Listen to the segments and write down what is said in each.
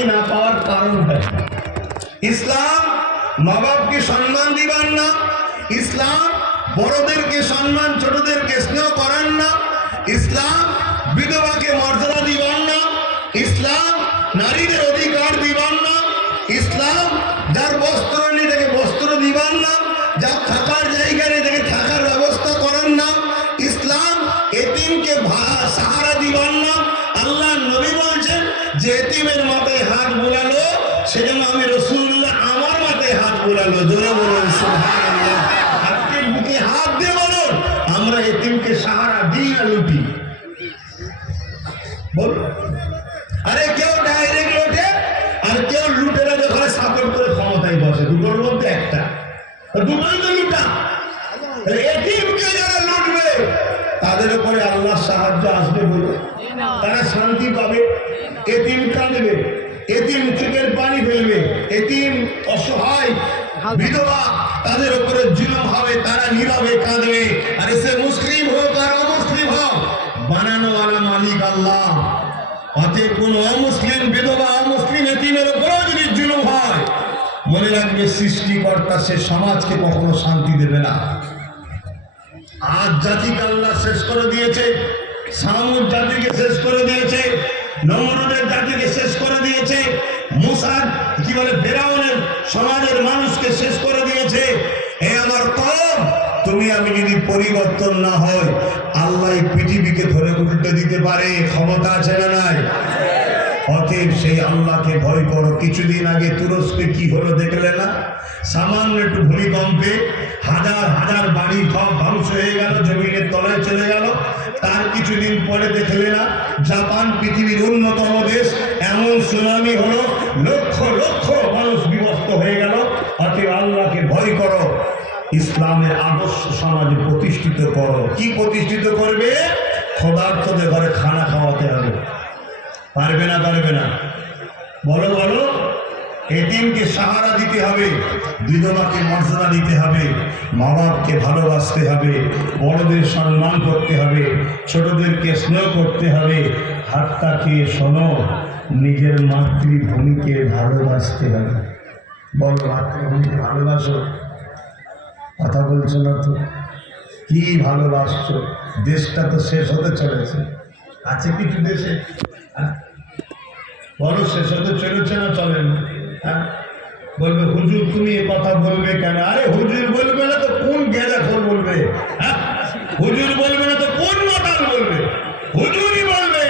শান্তি না পাওয়ার কারণটা ইসলাম মা বাপকে সম্মান দিবেন না, ইসলাম বড়দেরকে সম্মান ছোটদেরকে স্নেহ করেন না, ইসলাম বিধবাকে মর্যাদা দিবেন না, ইসলাম নারীদের অধিকার দিবেন না, ইসলাম যার বস্ত্র নেই তাকে বস্ত্র দিবেন না, যার থাকার জায়গা নেই তাকে থাকার ব্যবস্থা করেন না, ইসলাম এতিমকে সাহারা দিবেন না। আল্লাহ নবী বলছেন যে এতিমের মাথায় হাত বোলালো সেজন্য আমি রাসূলুল্লাহ আমার মাথায় হাত বোলালো। জোরে বলুন সুবহানাল্লাহ। আজকে বুকে হাত দিয়ে বলুন আমরা এতিমকে সাহারা দিই না লুটি। বল আরে কেউ ডাইরেক্ট লুটে আর কেউ লুটেরা যখন সাপোর্ট করে ক্ষমতায় বসে, দুটোর মধ্যে একটা, দুটোই তো লুটা। এতিমকে যারা লুটবে তাদের উপরে আল্লাহর সাহায্য আসবে বলে তারা শান্তি পাবে। এতিম কাঁদবে, এতিম চোখের পানি ফেলবে, এতিম অসহায় বিধবা তাদের উপরে জুলুম হবে, তারা নীরবে কাঁদবে। আর সে মুসলিম হোক আর অমুসলিম হোক, বানানোওয়ালা মালিক আল্লাহ। অতএব কোন অমুসলিম বিধবা অমুসলিম এতিমের উপরেও যদি জুলুম হয়, মনে রাখবে সৃষ্টিকর্তা সে সমাজকে কখনো শান্তি দেবে না। আজ জাতিকে আল্লাহ শেষ করে দিয়েছে, সামুদ জাতিকে শেষ করে দিয়েছে, নমরুদের জাতিকে শেষ করে দিয়েছে, মুসার কি বলে ফেরাউনের সমাজের মানুষকে শেষ করে দিয়েছে। হে আমার কওম, তুমি আমি যদি পরিবর্তন না হয় আল্লাহ এই পৃথিবীকে ধরে উল্টে দিতে পারে, ক্ষমতা আছে না নাই? অতএব সেই আল্লাহকে ভয় করো। কিছুদিন আগে তুরস্কে কি হলো দেখলে না? সামান্য একটু ভূমিকম্পে হাজার হাজার বাড়ি সব ধ্বংস হয়ে গেল, জমিনের তলায় চলে গেল। তার কিছুদিন পরে দেখলে না জাপান পৃথিবীর অন্যতম দেশ, এমন সুনামি হলো, লক্ষ লক্ষ মানুষ বিভক্ত হয়ে গেল। অতএব আল্লাহকে ভয় করো, ইসলামের আদর্শ সমাজে প্রতিষ্ঠিত করো। কি প্রতিষ্ঠিত করবে? ক্ষুধার্তদের ঘরে খানা খাওয়াতে হবে। পারবে না? পারবে না? বলো বলো। এতিমকে সাহারা দিতে হবে, বিধবাকে মর্যাদা দিতে হবে, মা বাপকে ভালোবাসতে হবে, বড়দের সম্মান করতে হবে, ছোটদেরকে স্নেহ করতে হবে। হাতটা খেয়ে শোনো, নিজের মাতৃভূমিকে ভালোবাসতে হবে। বল মাতৃভূমিকে ভালোবাসো। কথা বলছো না তো? কি ভালোবাসছো? দেশটা তো শেষ হতে চলেছে। আছে কিছু দেশে বড় শেষ হতে চলেছে না চলে না? হ্যাঁ, বলবে হুজুর তুমি এ কথা বলবে কেন? আরে হুজুর বলবে না তো কোন গেরাখোর বলবে? হ্যাঁ, হুজুর বলবে না তো কোন মাতাল বলবে? হুজুরই বলবে।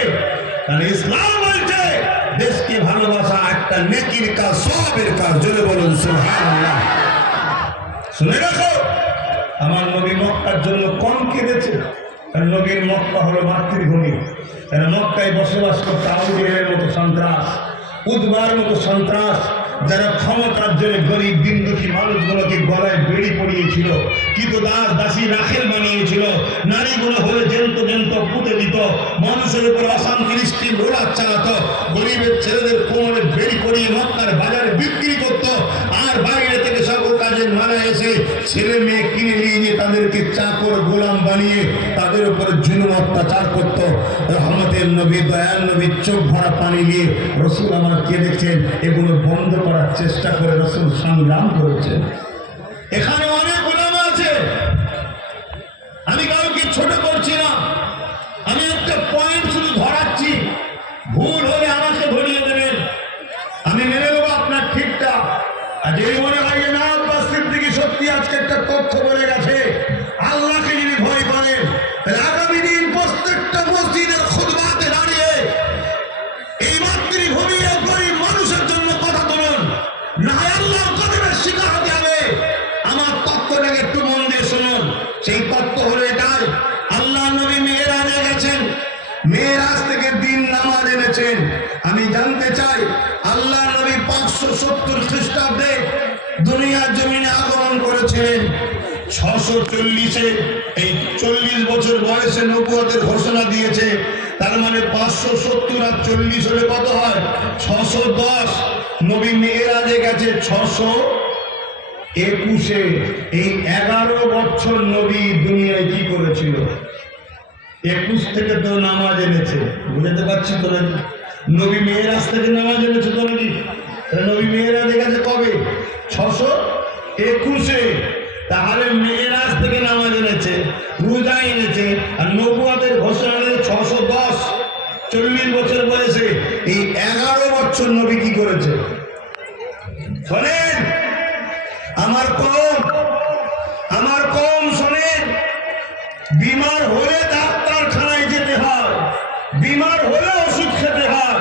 কারণ ইসলাম বলছে দেশকে ভালোবাসা একটা নেকির কাজ, সওয়াবের কাজ। জোরে বলুন সুবহানাল্লাহ। শুনে রাখো, আমার নবী মক্কার জন্য কম কেঁদেছে। কারণ নবীর মক্কা হলো মাতৃভূমি। কারণ মক্কায় বসবাস করতে আবু জেহেলের মতো সন্ত্রাস, উতবার মতো সন্ত্রাস, যারা ক্ষমতার জন্য গরিব বিন্দুষী মানুষগুলোকে গলায় বেড়ি পড়িয়েছিল, কিন্তু দাস দাসী রাখেল বানিয়েছিল, নারীগুলো হলে জেন্ত জেন্ত পুঁতে দিত, মানুষের উপর অশান্তি দৃষ্টি রোলার চালাতো, গরিবের ছেলেদের কোমরে বেড়ি পড়িয়ে মক্কার বাজারে বিক্রি করত। আর বাইরে থেকে সকল কাজের মারা এসে ছেলে মেয়ে কিনে নিয়ে গিয়ে তাদেরকে চাকর গোলাম বানিয়ে তাদের উপরে জুলুম অত্যাচার করত। রহমতের নবী, দয়ার নবীর চোখ ভরা পানি নিয়ে রসুল আমার কে দেখছেন, এগুলো বন্ধ করার চেষ্টা করে রসুল সংগ্রাম করেছেন। এখানে অনেক ওলামা আছে, আমি কাউকে ছোট করছি না, আমি একটা পয়েন্ট শুধু ধরাচ্ছি। ভুল হলে আমাকে ধরিয়ে দেবেন, আমি মেনে নেবো আপনার ঠিকটা। আর যদি মনে হয় না আব্বাস সিদ্দিকী সত্যি আজকে একটা তথ্য বলে গেছে, আল্লাহকে যদি ভয় করেন, আগামী দিন প্রত্যেকটা মসজিদের খুতবাতে দাঁড়িয়ে এই মাতৃভূমি গরিব মানুষের জন্য কথা তুলুন, না হয় আল্লাহর কদমের শিকার হতে হবে। আমার তত্ত্বটাকে একটু মন দিয়ে শুনুন। সেই তত্ত্ব হলো এটাই, আল্লাহ নবী মেয়েরাজে গেছেন, মেয়েরাজ থেকে দিন নামাজ এনেছেন। আমি জানতে চাই আল্লাহ নবী 570 খ্রিস্টাব্দে দুনিয়ার জমিনে আগমন করেছিলেন। 640-এ এই 40 বছর বয়সে নবুয়তের ঘোষণা দিয়েছে। তার মানে 570 আর 40 হলে কত হয়? 610। নবী মেয়েরাজে গেছে 621-এ। এই 11 বছর নবী দুনিয়ায় কি করেছিল? 21 থেকে তো নামাজ এনেছে। বুঝতে পারছি তো নাকি? নবী মেয়েরাজ থেকে নামাজ এনেছে তো নাকি? নবী মেয়েরাজ গেছে কবে? 621-এ। তাহলে মেয়েরাজ থেকে নামাজ এনেছে, রোজা এনেছে, আর নবুয়তের ঘোষণা 610, 40 বছর বয়সে। এই 11 বছর নবী কি করেছে শোনেন, আমার কম শোনেন। বিমার হলে ডাক্তারখানায় যেতে হয়, বিমার হলে ওষুধ খেতে হয়।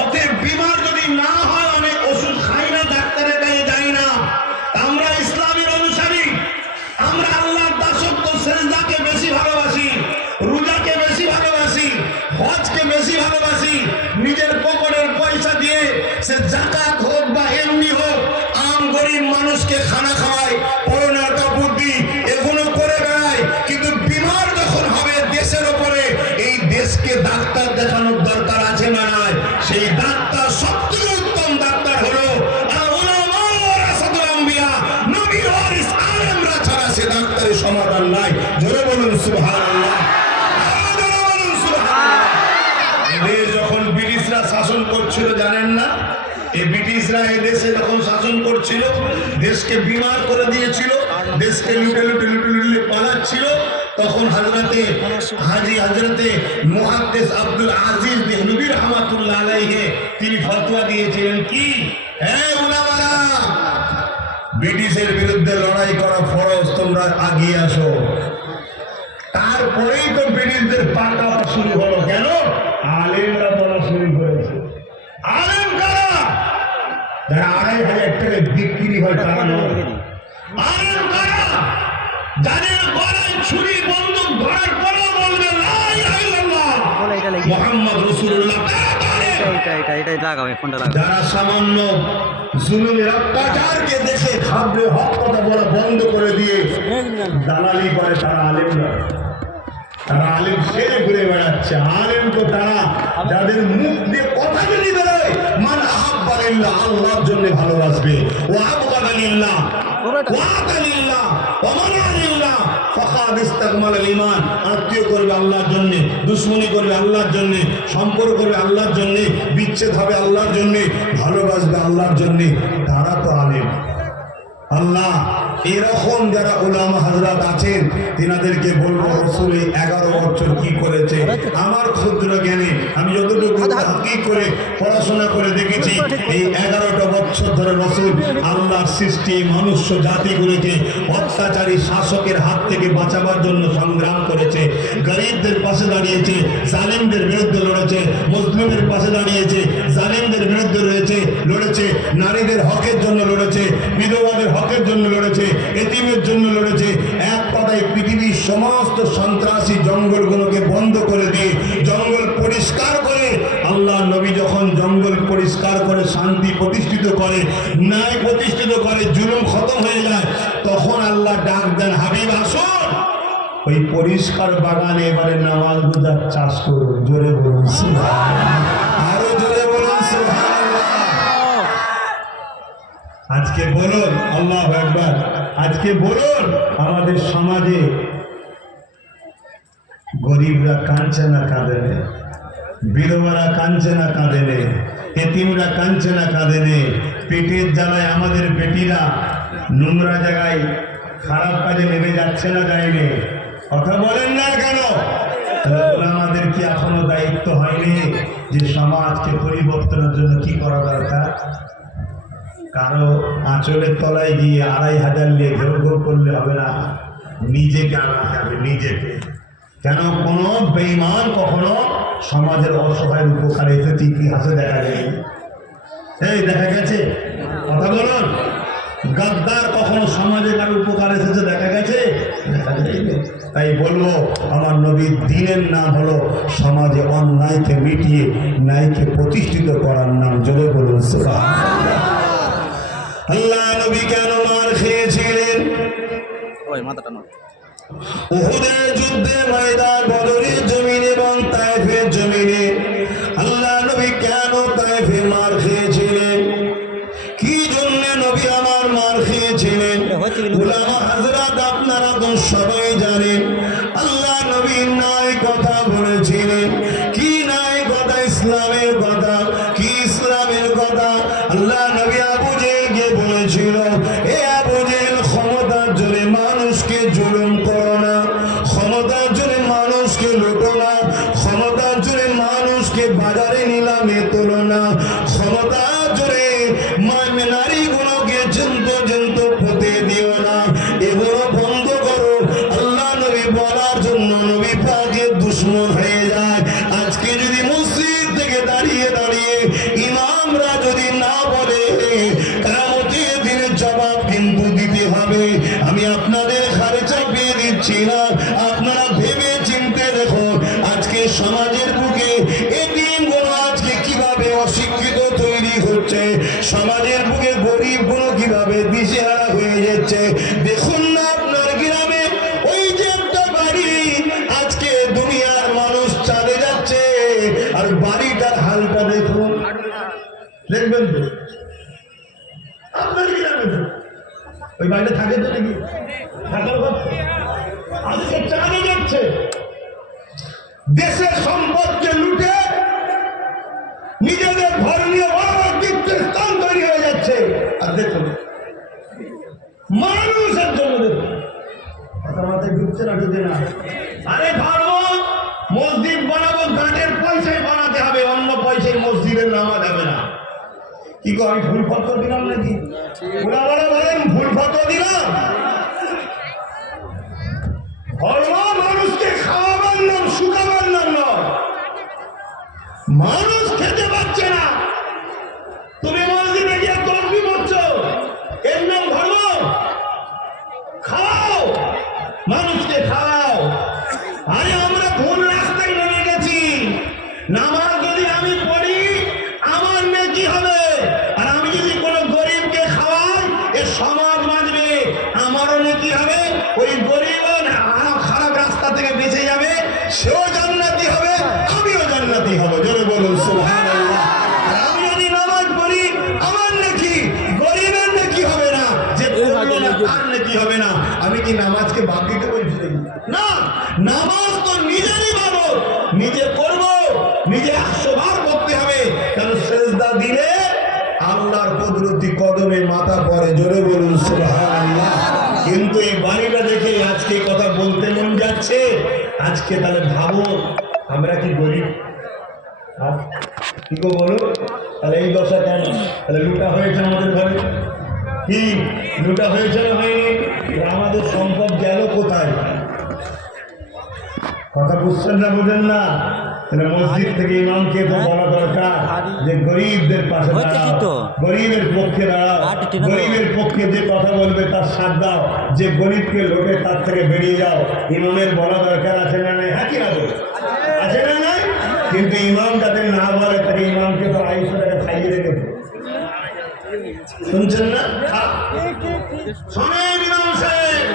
অতএব বিমার যদি না হয় অনেক ওষুধ খাই না, ডাক্তারের কাছে যাই না। আমরা ইসলামের অনুসারী, আমরা আল্লাহর দাসত্ব সেজদাকে বেশি ভালোবাসি, রোজাকে বেশি ভালোবাসি, হজকে বেশি ভালোবাসি। নিজের পকেটের পয়সা দিয়ে সে যাকাত হোক বা এমনি হোক, আম গরিব মানুষকে খানা খাওয়ায়, পরনের কাপড় দিই, এগুলো করে বেড়ায়। কিন্তু বিমার যখন হবে দেশের ওপরে, এই দেশকে ডাক্তার দেখানোর দরকার আছে না নাই? সেই ডাক্তার সবথেকে উত্তম ডাক্তার হলো নবীর ওয়ারিস আলেমরা ছাড়া সে ডাক্তারের সমাধান নাই। জোরে বলুন সুবহানাল্লাহ। এদের যখন ব্রিটিশরা শাসন করছিল জানেন না, এই ব্রিটিশরা এই দেশে যখন শাসন করছিল, দেশকে বিমার করে দিয়েছিল, দেশকে লুটে পালাচ্ছিল। তখন হযরতে মুহাদ্দিস আব্দুল আজিজ দেহলভী রাহমাতুল্লাহ আলাইহি তিনি ফতোয়া দিয়েছিলেন কি, হে উলামারা, ব্রিটিশের বিরুদ্ধে লড়াই করা ফরজ, তোমরা আগিয়ে আসো। তারপরেই তো ব্রিটিশদের পাকা শুরু হলো। কেন? আলেমরা বলা শুরু করেছে। আলেম কারা? যারা 2500 টাকা বিক্রি হয় তারা নয়। আলেম কারা? যাদের গলায় ছুরি বন্দুক ধরার পরেও বলবে লা ইলাহা ইল্লাল্লাহ মুহাম্মদ রাসূলুল্লাহ। যারা সামান্য জুলুমের অত্যাচারকে দেখে ভাবলে হক কথা বলা বন্ধ করে দিয়ে দালালি করে, তারা আলেম নয়। তারা আলেম সেরে ঘুরে বেড়াচ্ছে। আলেম তো তারা যাদের মুখ দিয়ে কথা যদি বেরোয়, মান আহাব্বা লিল্লাহ, আল্লাহর জন্য ভালোবাসবে, ওয়া আবগাদা লিল্লাহ ওয়া আতালিল্লাহ ওয়া মানা লিল্লাহ ফাকাদ ইসতাকমালাল ঈমান। আত্মীয় করবে আল্লাহর জন্য, দুশমনি করবে আল্লাহর জন্য, সম্পর্ক করবে আল্লাহর জন্য, বিচ্ছেদ হবে আল্লাহর জন্য, ভালোবাসবে আল্লাহর জন্য, তারা তো আলেম। আল্লাহ এরকম যারা উলামা হযরত আছেন, তিনাদেরকে বলবো রাসূল 11 বছর কি করেছে। আমার ক্ষুদ্র জ্ঞানে আমি যতটুকু তাহকিক করে পড়াশোনা করে দেখেছি, এই 11টা বছর ধরে রাসূল আল্লাহর সৃষ্টি মনুষ্য জাতিগুলোকে অত্যাচারী শাসকের হাত থেকে বাঁচাবার জন্য সংগ্রাম করেছে। গরিবদের পাশে দাঁড়িয়েছে, জালিমদের বিরুদ্ধে লড়েছে, মুসলিমদের পাশে দাঁড়িয়েছে, জালিমদের বিরুদ্ধে লড়েছে, নারীদের হকের জন্য লড়েছে, বিধবাদের হকের জন্য লড়েছে, এতিমের জন্য লড়েছে। এক কথায় পৃথিবীর সমস্ত সন্ত্রাসী জঙ্গলগুলোকে বন্ধ করে দিয়ে জঙ্গল পরিষ্কার করে, আল্লাহ নবী যখন জঙ্গল পরিষ্কার করে শান্তি প্রতিষ্ঠিত করে, ন্যায় প্রতিষ্ঠিত করে, জুলুম খতম হয়ে যায়, তখন আল্লাহ ডাক দেন, হাবিব আসুন, ওই পরিষ্কার বাগানে এবারে নামাজ রোজার চাষ করুন। জোরে বলুন সুবহানাল্লাহ, আরো জোরে বলুন সুবহানাল্লাহ। আজকে বলুন আল্লাহু আকবার, আজকে বলুন আমাদের সমাজে গরিবরা কাঁদছে না কাঁদে না, বিধবারা কাঁদছে না কাঁদে না, এতিমরা কাঁদছে না কাঁদে না, পেটের জ্বালায় আমাদের বেটিরা নোংরা জায়গায় খারাপ কাজে নেমে যাচ্ছে না, যায়নি? কথা বলেন না কেন? আমাদের কি এখনো দায়িত্ব হয়নি যে সমাজকে পরিবর্তনের জন্য কি করা দরকার? কারো আঁচলের তলায় গিয়ে 2500 নিয়ে ঘেউ ঘেউ করলে হবে না, নিজেকে আনাতে হবে, নিজেকে। কেন কোনো বেঈমান কখনো সমাজের অসহায়ের উপকারে এসেছে ইতিহাসে দেখা যায়? এই দেখা গেছে? কথা বলুন। গাদ্দার কখনো সমাজে কারো উপকার এসেছে দেখা গেছে? দেখা যায়নি। তাই বলবো আমার নবীর দ্বীনের নাম হলো সমাজে অন্যায়কে মিটিয়ে ন্যায়কে প্রতিষ্ঠিত করার নাম। জোরে বলুন সুবহানাল্লাহ। আল্লাহ নবী কেন মার খেয়েছিলেন? উহুদের যুদ্ধে, ময়দান, বদরের জমিনে এবং তায়েফের জমিনে আল্লাহ নবী কেন তায়েফে মার খেয়েছিলেন? কি জন্য নবী আমার মার খেয়েছিলেন? উলামা হযরত আপনারা তো সবাই জানেন। আল্লাহ নবী ন্যায় কথা বলেছিলেন। কি ন্যায় কথা? ইসলামের কথা। কি ইসলামের কথা? আল্লাহ নবী আবু জেহেলকে বলেছিল, এ আবু জেহেল, ক্ষমতার জোরে মানুষকে জুলুম করো না, ক্ষমতার জোরে মানুষকে লুটো না, ক্ষমতার জোরে মানুষকে বাজারে নিলামে তোলো না, ক্ষমতার জোরে নারীগুলোকে জন্তু পুঁতে দিও না, এগুলো বন্ধ করো। আল্লাহ নবী বলার জন্য নবী পাকের দুশমন হয়ে যায়। আজকে যদি মসজিদ থেকে দাঁড়িয়ে দাঁড়িয়ে ইমামরা যদি না বলে, কিয়ামতের দিনে জবাব কিন্তু দিতে হবে। আমি আপনাদের ঘাড়ে চাপিয়ে দিচ্ছি না, আপনারা ভেবে চিন্তে দেখুন আজকে সমাজের বুকে এতিমগুলো আজকে কিভাবে অশিক্ষিত তৈরি হচ্ছে, সমাজের বুকে গরিবগুলো কিভাবে দিশেহারা হয়ে যাচ্ছে। দেখুন না আপনার গ্রামে ওই যে একটা বাড়ি, আজকে দুনিয়ার মানুষ চালে যাচ্ছে, আর বাড়িটার হালটা দেখুন, দেখবেন তো আপনার গ্রামে ওই বাড়িটা থাকে তো নাকি, থাকার কথা আজকে চালে যাচ্ছে। দেশের সম্পদকে লুটে নিজেদের ধর্মীয় স্থান তৈরি হয়ে যাচ্ছে। আর দেখুন মানুষের জন্য দেখুন কথা মাথায় ঢুকছে না, ঢুকে না। আরে ধর্ম মসজিদ বানাবো, গাঁটের পয়সায় বানাতে হবে, অন্য পয়সায় মসজিদের নামাজ হবে না। কি গো, আমি ভুল ফতোয়া দিলাম নাকি? বলেন ভুল ফতোয়া দিলাম? ধর্ম মানুষকে খাওয়াবার নাম, শুকাবার নাম নয়। মানুষ খেতে পাচ্ছে না, তুমি মসজিদে গিয়ে তসবিহ পড়ছো, এর নাম ধর্ম? খাও, মানুষকে খাও। আরে আমরা ভুল রাস্তায় নেমে গেছি। নামাজ যদি আমি পড়ি আমার নেকি হবে, আর আমি যদি কোনো গরিবকে খাওয়াই এ সমাজ বাঁচবে, আমারও নেকি হবে। ওই গরিবও খারাপ রাস্তা থেকে বেঁচে যাবে, সেও জান্নাতি হবে, আমিও জান্নাতি হব। জোরে বলুন সুবহানাল্লাহ। আমি যদি নামাজ পড়ি আমার নেকি, গরিবের নেকি হবে না, যে পড়লো না তার নেকি হবে না। আমি কি নামাজকে বাদ দিতে বলছি না? নামাজ তো নিজেরই ইবাদত, নিজে করব, নিজে 100 বার করতে হবে। কারণ সেজদা দিলে আল্লাহর কুদরতি কদমে মাথা পড়ে। জোরে বলুন সুবহানাল্লাহ। কিন্তু এই বাড়িটা দেখে আজকে কথা বলতে মন যাচ্ছে। আজকে তাহলে ভাবো আমরা কি গরিব? কি গো বলো, তাহলে এই দশা কেন? তাহলে লুটা হয়েছে আমাদের ঘরে, কি লুটা হয়েছে না হয়নি? আমাদের সম্পদ গেল কোথায়? কথা বুঝছেন না, বোঝেন না? তাহলে মসজিদ থেকে ইমামকে তো বলা দরকার যে গরিবদের পাশে দাঁড়াও, গরিবের পক্ষে দাঁড়াও, গরিবের পক্ষে যে কথা বলবে তার সাথ দাও, যে গরিবকে লোটে তার থেকে বেরিয়ে যাও। ইমামের বলা দরকার আছে না নাই? হ্যাঁ কি না বল, আছে না নাই? কিন্তু ইমাম যাদের না বলে তাকে ইমামকে তো 250 টাকা খাইয়ে রেখেছে, শুনছেন না? শোনেন ইমাম সাহেব,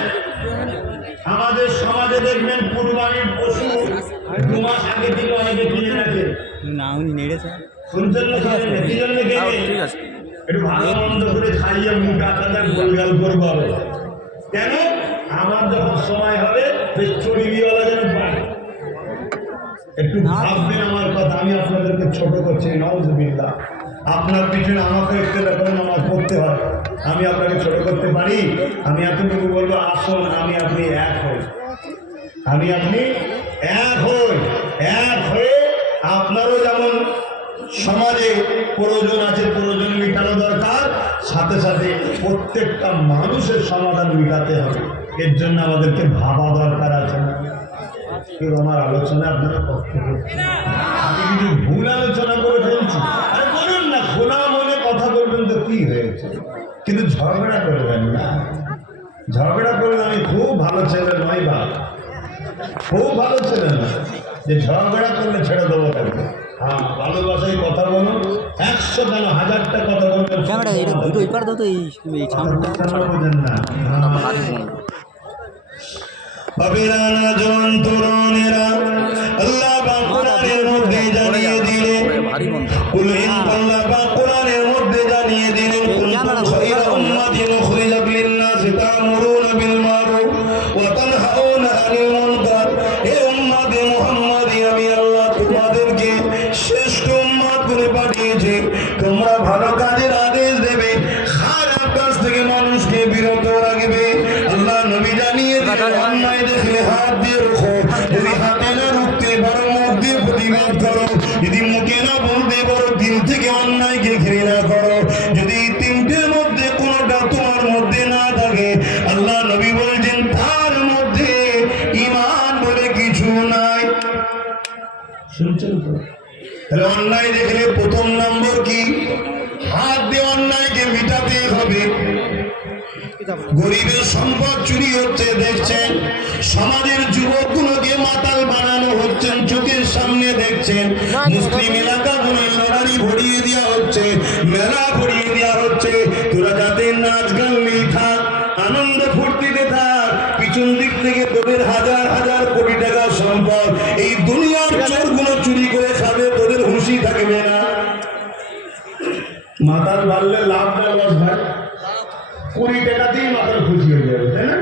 আমাদের সমাজে দেখবেন কুরবানির পশু 2 মাস আগে থেকে অনেকে কিনে রাখে। শুনছেন না? কি জন্য কেনে? একটু ভালো মন্দ করে খাইয়ে মুখ আকারে গোলগাল করবো। কেন? আমার যখন সময় হবে বেশ চড়িওয়ালা যেন পায়। একটু ভাববেন আমার কথা, আমি আপনাদেরকে ছোট করছি, নাউজুবিল্লাহ। আপনার পিছনে আমাকে একটু করে নামাজ পড়তে হয়, আমি আপনাকে ছোট করতে পারি? আমি এতটুকু বলবো, আসুন আমি আপনি এক হই, আমি আপনি এক হই। এক হয়ে আপনারও যেমন সমাজে প্রয়োজন আছে, প্রয়োজন মেটানো দরকার, সাথে সাথে প্রত্যেকটা মানুষের সমাধান মেটাতে হবে। এর জন্য আমাদেরকে ভাবা দরকার আছে না? কেউ আমার আলোচনা আপনারা কষ্ট করছেন, আমি কিন্তু ভুল আলোচনা করে ফেলছি। আরে বলুন না, খোলা মনে কথা বলবেন তো কি হয়েছে, কিন্তু ঝগড়া করবেন না। ঝগড়া করলে আমি খুব ভালো ছেলে নয়, বা খুব ভালো ছেলে না যে ঝগড়া করলে ছেড়ে দেবো তাকে। হ্যাঁ, ভালোবাসায় কথা বলুন, 100 কেন 1000টা কথা বলবেন। বোঝেন না? বাবিরানা জন তরুণেরা আল্লাহ বা কোরআনের মধ্যে জানিয়ে দিলেন, কুলহিন আল্লাহ বা কোরআনের মধ্যে জানিয়ে দিলেন, কুনতুম খায়রা উম্মাতিন উখরিজাত লিন-নাসি তা'মুরুনা বিল মারুফ ওয়া তানহাউনা আনিল মুনকার। হে উম্মতে মুহাম্মাদি, আমি আল্লাহ তোমাদেরকে শ্রেষ্ঠ উম্মত করে পাঠিয়েছি, তোমরা ভালো কাজের ঘৃণা করো। যদি তিনটের মধ্যে কোনোটা তোমার মধ্যে না থাকে, আল্লাহ নবী বলছেন তার মধ্যে ঈমান বলে কিছু নাই। শুনছেন তো? তাহলে অন্যায় দেখলে প্রথম নম্বর কি? হাত দিয়ে অন্যায়কে মিটাতে হবে। গরিবের সম্পদ চুরি হচ্ছে দেখছেন, সমাজের যুবকগুলোকে মাতাল বানানো হচ্ছেন, চোখের সামনে দেখছেন। মুসলিম এলাকাগুলোর লড়াই ভরিয়ে দেওয়া হচ্ছে, মেলা ভরিয়ে দেওয়া হচ্ছে। তোরা যাতে নাচ গান নেই থাক, আনন্দ ফুর্তিতে থাক, পিছন দিক থেকে তোদের হাজার হাজার কোটি টাকা সম্পদ এই দুনিয়ার চোরগুলো চুরি করে খাবে, তোদের হুঁশি থাকবে না। মাতাল বাড়লে লাভ না লস ভাই? 20 টাকাতেই মাথার খুশি হয়ে যাবে, তাই না?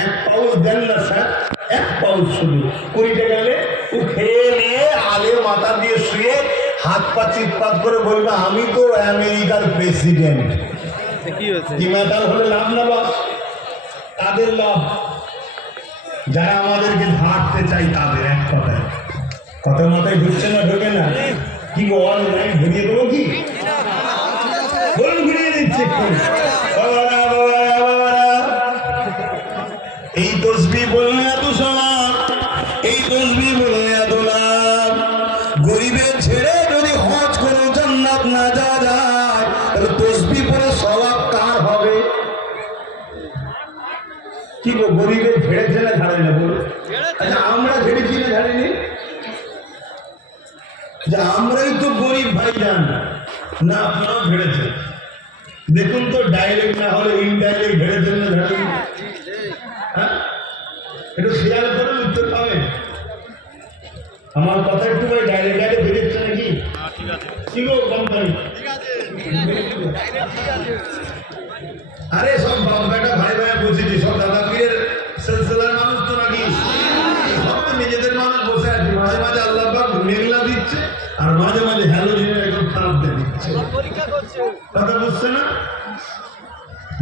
1 পাউচ দেন না স্যার, 1 পাউচ শুধু 20 টাকা হলে ও খেয়ে নিয়ে আলে মাথা দিয়ে শুয়ে হাত পা চিৎপাত করে বলবে আমি তো আমেরিকার প্রেসিডেন্ট। কি মাতাল হলে লাভ না লস? তাদের লাভ। যারা আমাদেরকে ধারতে চাই তাদের, এক কথায়। কথা মাথায় ঢুকছে না? ঢোকে না? কি অনলাইন ঘুরিয়ে দেবো কি? বলুন, ঘুরিয়ে দিচ্ছে একটু। এই তসবিহ বললে এত সওয়াব, এই তসবিহ বললে এত লাভ। গরিবের ছেড়ে যদি হজ করে জান্নাত না যাওয়া যায়, তাহলে তসবিহ পড়ে সওয়াব কার হবে? কি গো, গরিবের ঝেড়ে ছেড়ে ঝাড়ে না বলে? আচ্ছা, আমরা ঝেড়েছি না ঝাড়িনি? যে আমরাই তো গরিব ভাইজান না, আপনারাও ঝেড়েছেন। দেখুন তো, ডাইরেক্ট না হলে ইনডাইরেক্ট ঝেড়েছেন না ঝাড়েন? হ্যাঁ, একটু শেয়ার করে উত্তর পাবেন। আমার কথা একটু ভাই ডাইরেক্ট ডাইরেক্ট বেরোচ্ছে নাকি? কি গো কোম্পানি? আরে সব বাপ বেটা ভাই ভাই বসেছি, সব দাদা পীরের সিলসিলার মানুষ তো নাকি? সব তো নিজেদের মানুষ বসে আছে। মাঝে মাঝে আল্লাহ পাক মেঘলা দিচ্ছে, আর মাঝে মাঝে হ্যালোজিনের একদম খারাপ দিয়ে দিচ্ছে। কথা বুঝছে না?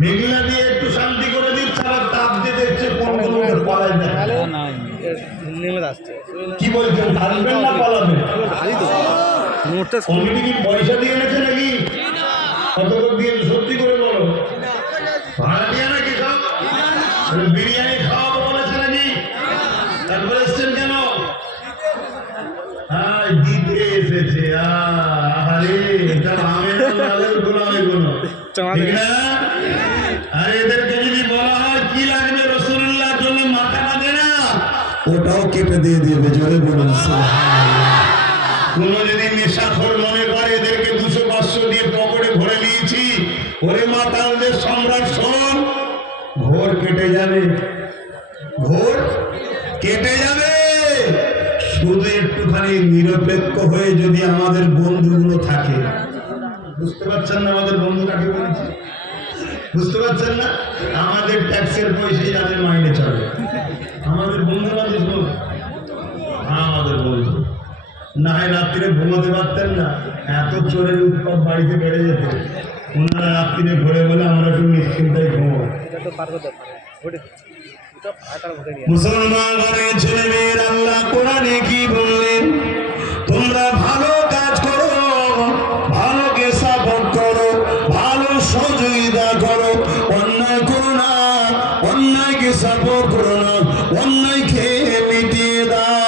মেঘলা দিয়ে একটু শান্তি করে দিচ্ছে, আবার তাপ দিয়ে দেখছে কোন কোন পালাই দেয়। কি বলছেন, ঢালবেন না পালাবেন? কমিটি কি পয়সা দিয়ে এনেছে নাকি? কত করে দিয়ে? সত্যি করে বলো। ভাড়া দিয়ে নাকি সব? বিরিয়ানি খাওয়াবো বলেছে নাকি? তারপরে এসছেন কেন? হ্যাঁ, দিতে এসেছে। আরে এটা আমের গোলামে গুলো, ঠিক না? আর এদেরকে যদি বলা হয় কি লাগবে রাসূলুল্লাহর জন্য মাথা কাঁদে না, ওটাও কেটে দিয়ে দিবে। জোরে বলুন সুবহানাল্লাহ। কোন যদি নেশাখোর মনে করে এদেরকে 200-500 দিয়ে পকেটে ভরে নিয়েছি, ওরে মাতালদের সম্রাট শোন, ঘোর কেটে যাবে, ঘোর কেটে যাবে। শুধু একটুখানি নিরপেক্ষ হয়ে যদি আমাদের বন্ধুগুলো থাকে। বুঝতে পারছেন না আমাদের বন্ধু কাকে বলছি? বুঝতে পারছেন না? আমাদের ট্যাক্সের পয়সায় যাদের মাইনে চলে, আমাদের বন্ধু বান্ধব, আমাদের বন্ধু। না হয় রাত্রিরে ঘুমাতে পারতেন না, এত চোরের উৎপাদ বাড়িতে বেড়ে যেত। ওনারা রাত্রিরে ঘুরে বলে আমরা একটু নিশ্চিন্তায় ঘুমাবো। মুসলমান ঘরের ছেলে মেয়ের আল্লাহ কোরআনে কি বললেন? তোমরা ভালো কাজ করো, ভালোকে সাপোর্ট করো, ভালো সহযোগিতা করো, অন্যায় করো না, অন্যায়কে সাপোর্ট করো না, অন্যায়কে মিটিয়ে দাও।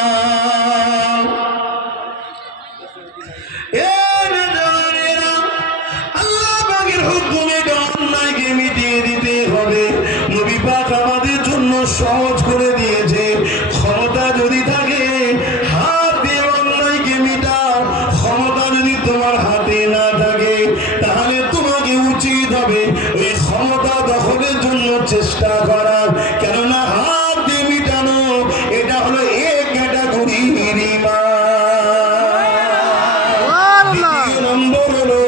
আল্লাহ পাকের হুকুমে অন্যায়কে মিটিয়ে দিতে হবে। নবী পাক আমাদের জন্য সহজ করে দিয়েছে। ক্ষমতা যদি থাকে হাত দিয়ে অন্যায়কে মিটাও, ক্ষমতা যদি তোমার হাতে না থাকে তাহলে তোমাকে উচিত হবে ওই ক্ষমতা দখলের জন্য চেষ্টা করা। কেননা হাত দিয়ে মিটানো এটা হলো এক ক্যাটাগরির ঈমান। দ্বিতীয় নম্বর হলো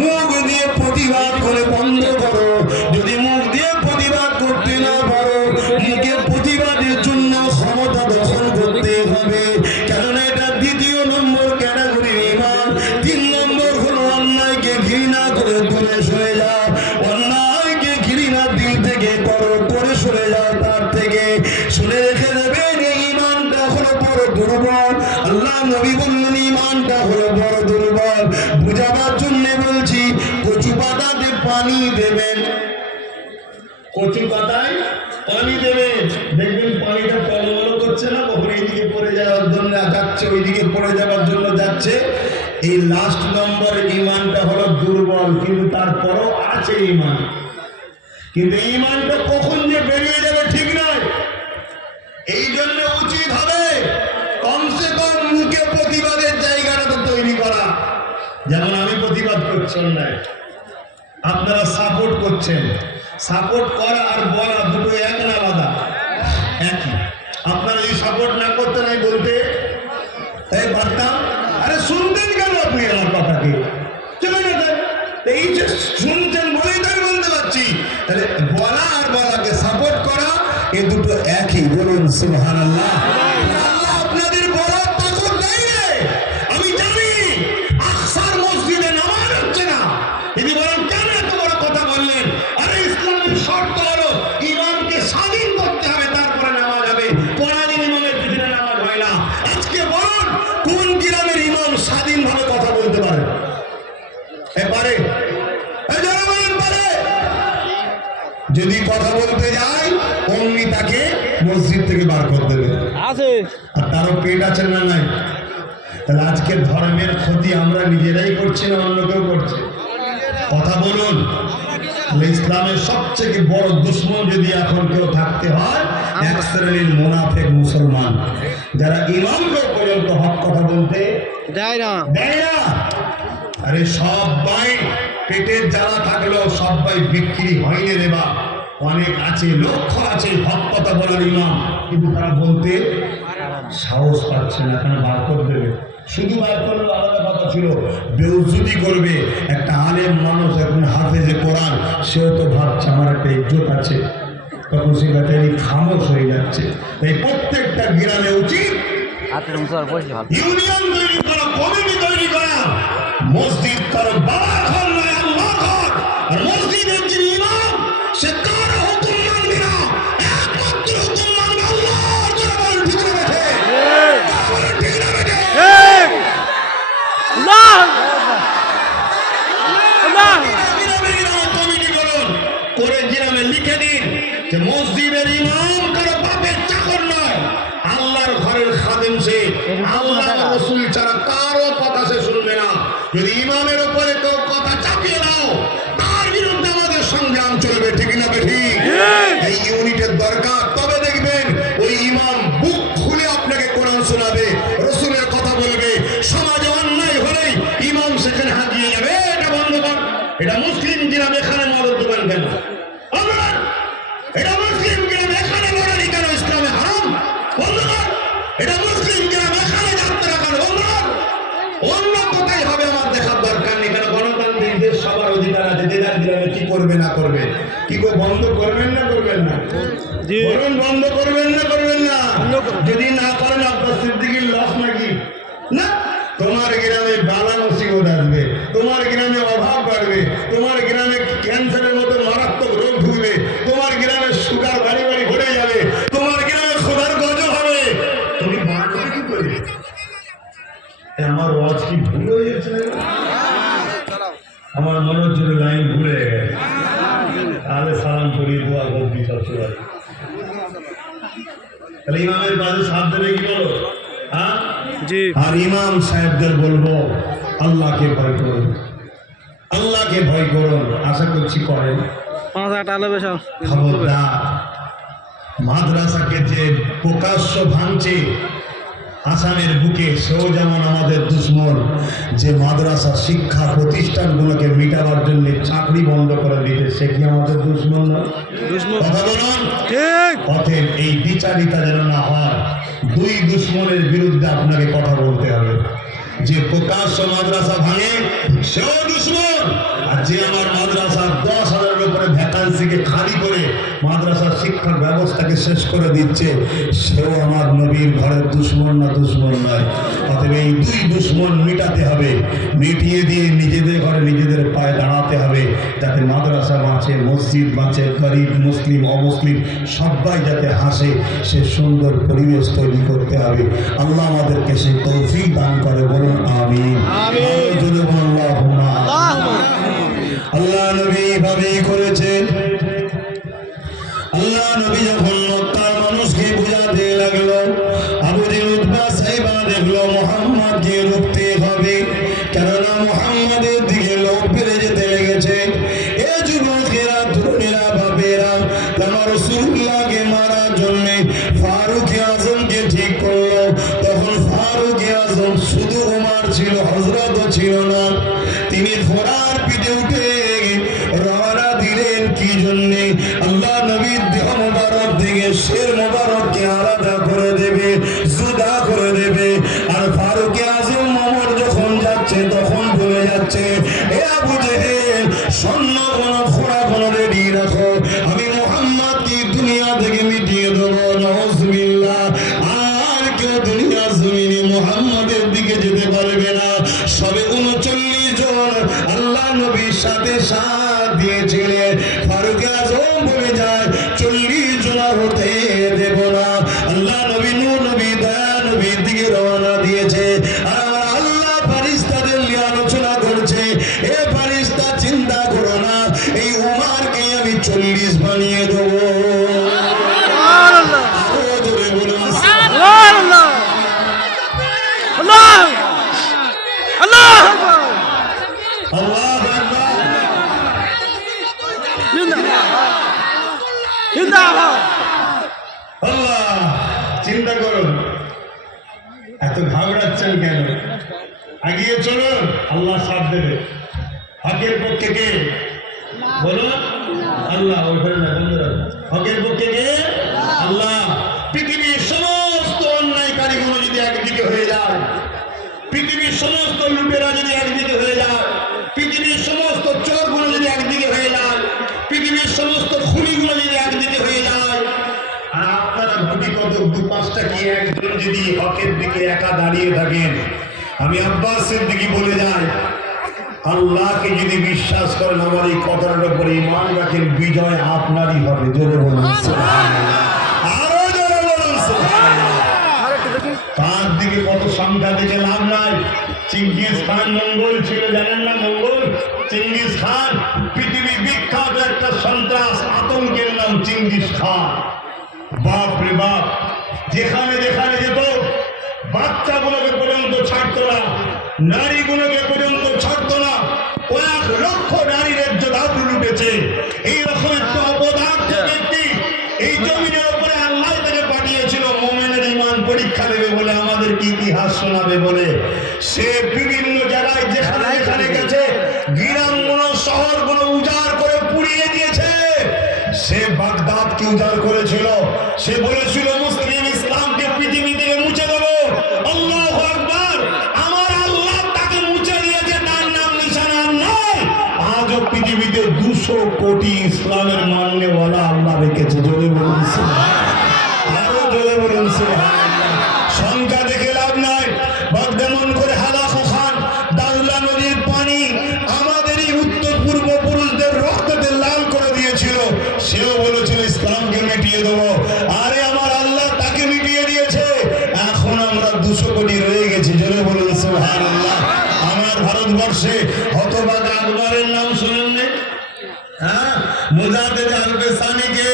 মুখ দিয়ে প্রতিবাদ করে বন্ধ করো। যদি মুখ দিয়ে প্রতিবাদ করতে না পারো, মুখে প্রতিবাদের জন্য ক্ষমতা দখল করতে হবে, কেননা এটা দ্বিতীয় নম্বর ক্যাটাগরির ঈমান। 3 নম্বর হলো অন্যায়কে ঘৃণা করে দূরে সরে যাও। অন্যায়কে ঘৃণা দিল থেকে করো, করে সরে যাও তার থেকে। শুনে রেখে দেবেন এই ঈমানটা হলো বড় দুর্বল। আল্লাহ নবী বললেন ইমানটা হলো বড় দুর্বল। বুঝাবার জন্য বলছি, কচু পাতাতে পানি দেবেন, কচু পাতায় পানি দেবেন, দেখবেন পানিটা টলমল করছে না, কখন এইদিকে পড়ে যাওয়ার জন্য যাচ্ছে, ওইদিকে পড়ে যাওয়ার জন্য যাচ্ছে। এই লাস্ট নম্বর ইমানটা হলো দুর্বল, কিন্তু তারপরও আছে ইমান। কিন্তু ইমানটা কখন যে বেরিয়ে যাবে ঠিক নয়। এই জন্য উচিত হবে কমসে কম মুখে প্রতিবাদের জায়গাটা তো তৈরি করা। যেমন আমি প্রতিবাদ করছি অন্যায়, আপনারা সাপোর্ট করছেন। সাপোর্ট করা আর বলা দুটো এক না আলাদা? একই। আপনারা যদি সাপোর্ট না করতেন আমি বলতে পারতাম, আরে শুনতেন কেন আপনি আমার কথাকে? চলে যেতেন। এই যে শুনছেন বলেই তো আমি বলতে পারছি। তাহলে বলা আর বলাকে সাপোর্ট করা, এ দুটো একই। বলুন সুবহানাল্লাহ। আল্লাহ আপনাদের বলার তাকত দেয় না। আমি জানি আকসার মসজিদে নামাজ হচ্ছে না। তিনি বলেন কেন এত বড় কথা বললেন? আরে ইসলামের শর্ত হলো ইমামকে স্বাধীন করতে হবে, তারপরে নামাজ হবে। পরাধীন ইমামের পিছনে নামাজ হয় না। আজকে বলুন কোন গ্রামের ইমাম স্বাধীনভাবে কথা বলতে পারে? পারে? পারে? যদি কথা বলতে যায় অমনি তাকে মসজিদ থেকে বার করে দেবে। আছে আর তারও পেট আছে না নাই? তাহলে আজকে ধর্মের ক্ষতি আমরা নিজেরাই করছি না অন্য কেউ করছে? কথা বলুন। ইসলামের সবচেয়ে বড় দুশ্মন যদি এখন কেউ থাকতে হয়, এক শ্রেণীর মুনাফিক মুসলমান, যারা ইমামকে পর্যন্ত হক কথা বলতে দেয় না। আরে সবাই পেটের জ্বালা থাকলেও সবাই বিক্রি হয়নি রে বা। অনেক আছে, লক্ষ্য আছে হক কথা বলার ইমাম, কিন্তু তারা বলতে সাহস পাচ্ছে না। কেন? বার করে দেবে। শুধু বার করলে আলাদা কথা ছিল, বেউজ্জতি করবে। একটা আলেম মানুষ এখন হাফেজে কোরআন, সেও তো ভাবছে আমার একটা ইজ্জত আছে, তখন সে ব্যাটারি খামোশ হয়ে যাচ্ছে। তাই প্রত্যেকটা গ্রামে উচিত ইউনিয়ন তৈরি করা, কমিটি তৈরি করা। মসজিদ তার বাবার ঘর নয়, আল্লাহর ঘর। আর মসজিদের যে ইমাম, সে কারো হুকুম মানবে না, একমাত্র হুকুম মানবে আল্লাহর। যারা বলেন ঠিক না বেঠে? ঠিক না বেঠে? কমিটি করুন, করে গ্রামে লিখে দিন যে মসজিদের ইমাম কারো বাপের চাকর নয়, আল্লাহর ঘরের খাদেম সে। আল্লাহ রাসূল ছাড়া কারো কথা সে শুনবে না। যদি ইমামের উপরে কেউ কথা চাপিয়ে দাও, তার বিরুদ্ধে আমাদের সংগ্রাম চলবে। ঠিক না বেঠিক? এই ইউনিটের দরকার। তবে দেখবেন ওই ইমাম বুক খুলে আপনাকে কোরআন শোনাবে, রসুলের কথা বলবে। সমাজে অন্যায় হলেই ইমাম সেখানে হাজিয়ে যাবে, এটা বন্ধ কর। এটা মুসলিম গ্রাম, এখানে মদের দোকান কেন? এটা মুসলিম গ্রাম, এখানে লড়াই কেন? ইসলামে হারাম, বন্ধ কর। এটা মুসলিম গ্রাম, এখানে যাত্রা কেন? বন্ধ কর। অন্য কোথায় হবে আমার দেখার দরকার নেই। কেন? গণতান্ত্রিক দেশ, সবার অধিকার আছে। যে যার গ্রামে কি করবে না করবে। কি করে বন্ধ করবেন না করবেন না? বলুন বন্ধ করবেন না করবেন না? যদি না করেন আপনার সিদ্দিকির লস নাকি? না। তোমার গ্রামে বালা মুসিবত আসবে, তোমার গ্রামে অভাব বাড়বে, তোমার গ্রামে ক্যান্সারের মতো মারাত্মক রোগ ঢুকবে, তোমার গ্রামে সুগার বাড়ি বাড়ি ভরে যাবে, তোমার গ্রামে ক্ষুধার গজব হবে। তুমি বাঁচবে কি করে? আমার ওয়াজ কি ভুল হয়ে গেছে? আমার মনে হচ্ছিল লাইন ভুলে গেছে। তাহলে সালাম করি, দোয়া করবি সবসময়। তাহলে ইমামের কাজে সাথ দেবে কি বলো? হ্যাঁ জি। আর ইমাম সাহেবদের বলবো আল্লাহকে ভয় করুন, আল্লাহকে ভয় করুন। আশা করছি করেন। খবরদার, মাদ্রাসাকে যে প্রকাশ্য ভাঙছে আসামের বুকে, সেও যেমন আমাদের দুশ্মন। যে মাদ্রাসা শিক্ষা প্রতিষ্ঠানগুলোকে মিটাবার জন্য চাকরি বন্ধ করে দিতে, সে কি আমাদের দুশ্মন না? কথা বলুন। অতএব এই বিচারিতা যেন না হয়, দুই দুশ্মনের বিরুদ্ধে আপনাকে কথা বলতে হবে। যে প্রকাশ্য মাদ্রাসা ভাঙে সেও দুশ্মন, আর যে আমার মাদ্রাসা 10,000-এর উপরে ভ্যাকান্সি থেকে খালি করে মাদ্রাসার শিক্ষার ব্যবস্থাকে শেষ করে দিচ্ছে, সেও আমার নবীর ঘরের দুশ্মন না দুশ্মন নয়। অতএব এই দুই দুশ্মন মিটাতে হবে, মিটিয়ে দিয়ে নিজেদের ঘরে নিজেদের পায়ে দাঁড়াতে হবে, যাতে মাদ্রাসা বাঁচে, মসজিদ বাঁচে, গরিব মুসলিম অমুসলিম সবাই যাতে হাসে, সে সুন্দর পরিবেশ তৈরি করতে হবে। আল্লাহ আমাদেরকে সে তৌফিক দান করে, বলুন আমিন। আল্লাহ নবী ভাবেই করেছেন। আল্লাহ নবী যখন মক্কার মানুষকে বুঝাতে লাগলো, আবু জেহেল উতবা সাইবা দেখলো মুহাম্মদকে রুখতে হবে, কেননা মুহাম্মাদের দিকে লোক বেড়ে যেতে লেগেছে। এ যুবকেরা, তরুণেরা, বাপেরা, আমার রাসূলুল্লাহকে মারার জন্য ফারুক আজমকে ঠিক করলো। তখন ফারুক আজম শুধু ওমর ছিল, হযরত ছিল না। তিনি ঘোড়ার পিঠে উঠে রওনা দিলেন কি জন্যে? আল্লাহ নবীর দেহ মোবারক থেকে শের মোবারককে আলাদা করে দেবে, জুদা করে দেবে। আর ফারুক আজম ওমর যখন যাচ্ছে তখন বলে যাচ্ছে, এ আবু জেহেল, স্বর্ণ কোন ঘোড়া কোন রেডি রাখো, আমি মুহাম্মদকে দুনিয়া থেকে মিটিয়ে দেবো। নাউজুবিল্লাহ। আর কেউ দুনিয়া জমিনে মুহাম্মদের দিকে যেতে পারবে না। সবে 39 জন আল্লাহ নবীর সাথে সাথ দিয়েছিলেন। ফারুক আজম বলে যায় 40 জন হতে দেব না। আল্লাহ নবী নূর নবী দয়া নবীর দিকে রওনা দিয়েছে। আর আল্লাহ ফেরেশতাদের নিয়ে আলোচনা করছে, এ ফেরেশতা চিন্তা করো না, এই উমরকে আমি 40 বানিয়ে দেবো। সুবহানাল্লাহ। আরো জোরে বলুন সুবহানাল্লাহ। আল্লাহ আল্লাহ আল্লাহু আকবার। আল্লাহ, চিন্তা করুন, এত ঘাবড়াচ্ছেন কেন? এগিয়ে চলুন, আল্লাহ সাথ দেবে। হকের পক্ষে কে? বলুন আল্লাহ। ওইখানে না, বন্ধুরা, হকের পক্ষে কে? আল্লাহ। পৃথিবীর সমস্ত অন্যায়কারীগুলো যদি একদিকে হয়ে যায়, পৃথিবীর সমস্ত লুটেরা যদি একদিকে হয়ে যায়, পৃথিবীর সমস্ত চোরগুলো যদি একদিকে হয়ে যায়, পৃথিবীর সমস্ত খুনিগুলো যদি একদিকে হয়ে যায়, আর আপনারা গুটি কত 2-5টা কি একজন যদি হকের দিকে একা দাঁড়িয়ে থাকেন, আমি আব্বাসের দিকে বলে যাই, আল্লাহকে যদি বিশ্বাস করেন, আমার এই কথাটার উপরে ঈমান রাখেন, বিজয় আপনারই হবে। জোরে বলুন সুবহানাল্লাহ। আরো জোরে বলুন সুবহানাল্লাহ। তার দিকে কত সংখ্যা দেখে লাভ নাই। চিঙ্গিস খান মঙ্গল ছিল, জানেন না? মঙ্গল চিঙ্গিস খান, পৃথিবী বিখ্যাত একটা সন্ত্রাস, আতঙ্কের নাম চিঙ্গিস খান। বাপ রে বাপ, যেখানে যেখানে যেত বাচ্চাগুলোকে পর্যন্ত ছাড়তো না, নারীগুলোকে পর্যন্ত ছাড়তো না। কয়েক লক্ষ নারীর ইজ্জত আবরু লুটেছে। এইরকম একটা অপদার্থ ব্যক্তি এই জমিনের উপরে আল্লাহ তাকে পাঠিয়েছিল মুমিনের ঈমান পরীক্ষা দেবে বলে, আমাদেরকে ইতিহাস শোনাবে বলে। সে বিভিন্ন জায়গায় যেখানে যেখানে গেছে, গ্রামগুলো শহরগুলো উজাড় করে পুড়িয়ে দিয়েছে। সে বাগদাদকে উজাড় করেছিল। সে বলেছিল মুসলিম ইসলামকে পৃথিবী থেকে মুছে দেবো। আল্লাহু আকবার। আমার আল্লাহ তাকে মুছে দিয়েছে, তার নাম নিশানা নাই। আজও পৃথিবীতে 200 কোটি ইসলামের মাননেওয়ালা আল্লাহ রেখেছে। জোরে বলুন সুবহানাল্লাহ। আরো জোরে বলুন সুবহানাল্লাহ। সংখ্যা দেখে লাভ নাই। বর্ধমান করে হালাকু খান দাউলা নদীর পানি আমাদেরই উত্তর পূর্ব পুরুষদের রক্ততে লাল করে দিয়েছিল। সেও বলেছিল ইসলামকে মিটিয়ে দেবো। আরে আমার আল্লাহ তাকে মিটিয়ে দিয়েছে। এখন আমরা 200 কোটি রয়ে গেছি। জোরে বলুন সুবহানাল্লাহ। আমার ভারতবর্ষে হতভাগা আকবরের নাম শুনেননি? হ্যাঁ, মুজাহিদ আলবে সানিকে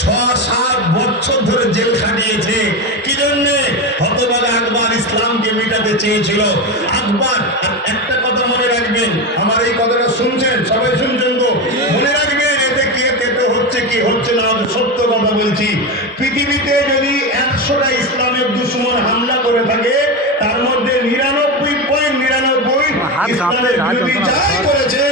6-7 বছর ধরে জেল খাটিয়েছে। কি জন্যে? হতভাগা আকবর ইসলামকে মিটাতে চেয়েছিল। আকবর, একটা কথা মনে রাখবেন, আমার এই কথাটা শুনছেন, সবাই শুনছেন তো? মনে রাখবেন, এতে কে কেটে হচ্ছে কি হচ্ছে না, সত্য কথা বলছি। পৃথিবীতে যদি 100টা ইসলামের দুশমন হামলা করে থাকে, তার মধ্যে 99.99 ইসলামের বিরোধী যাই করেছে,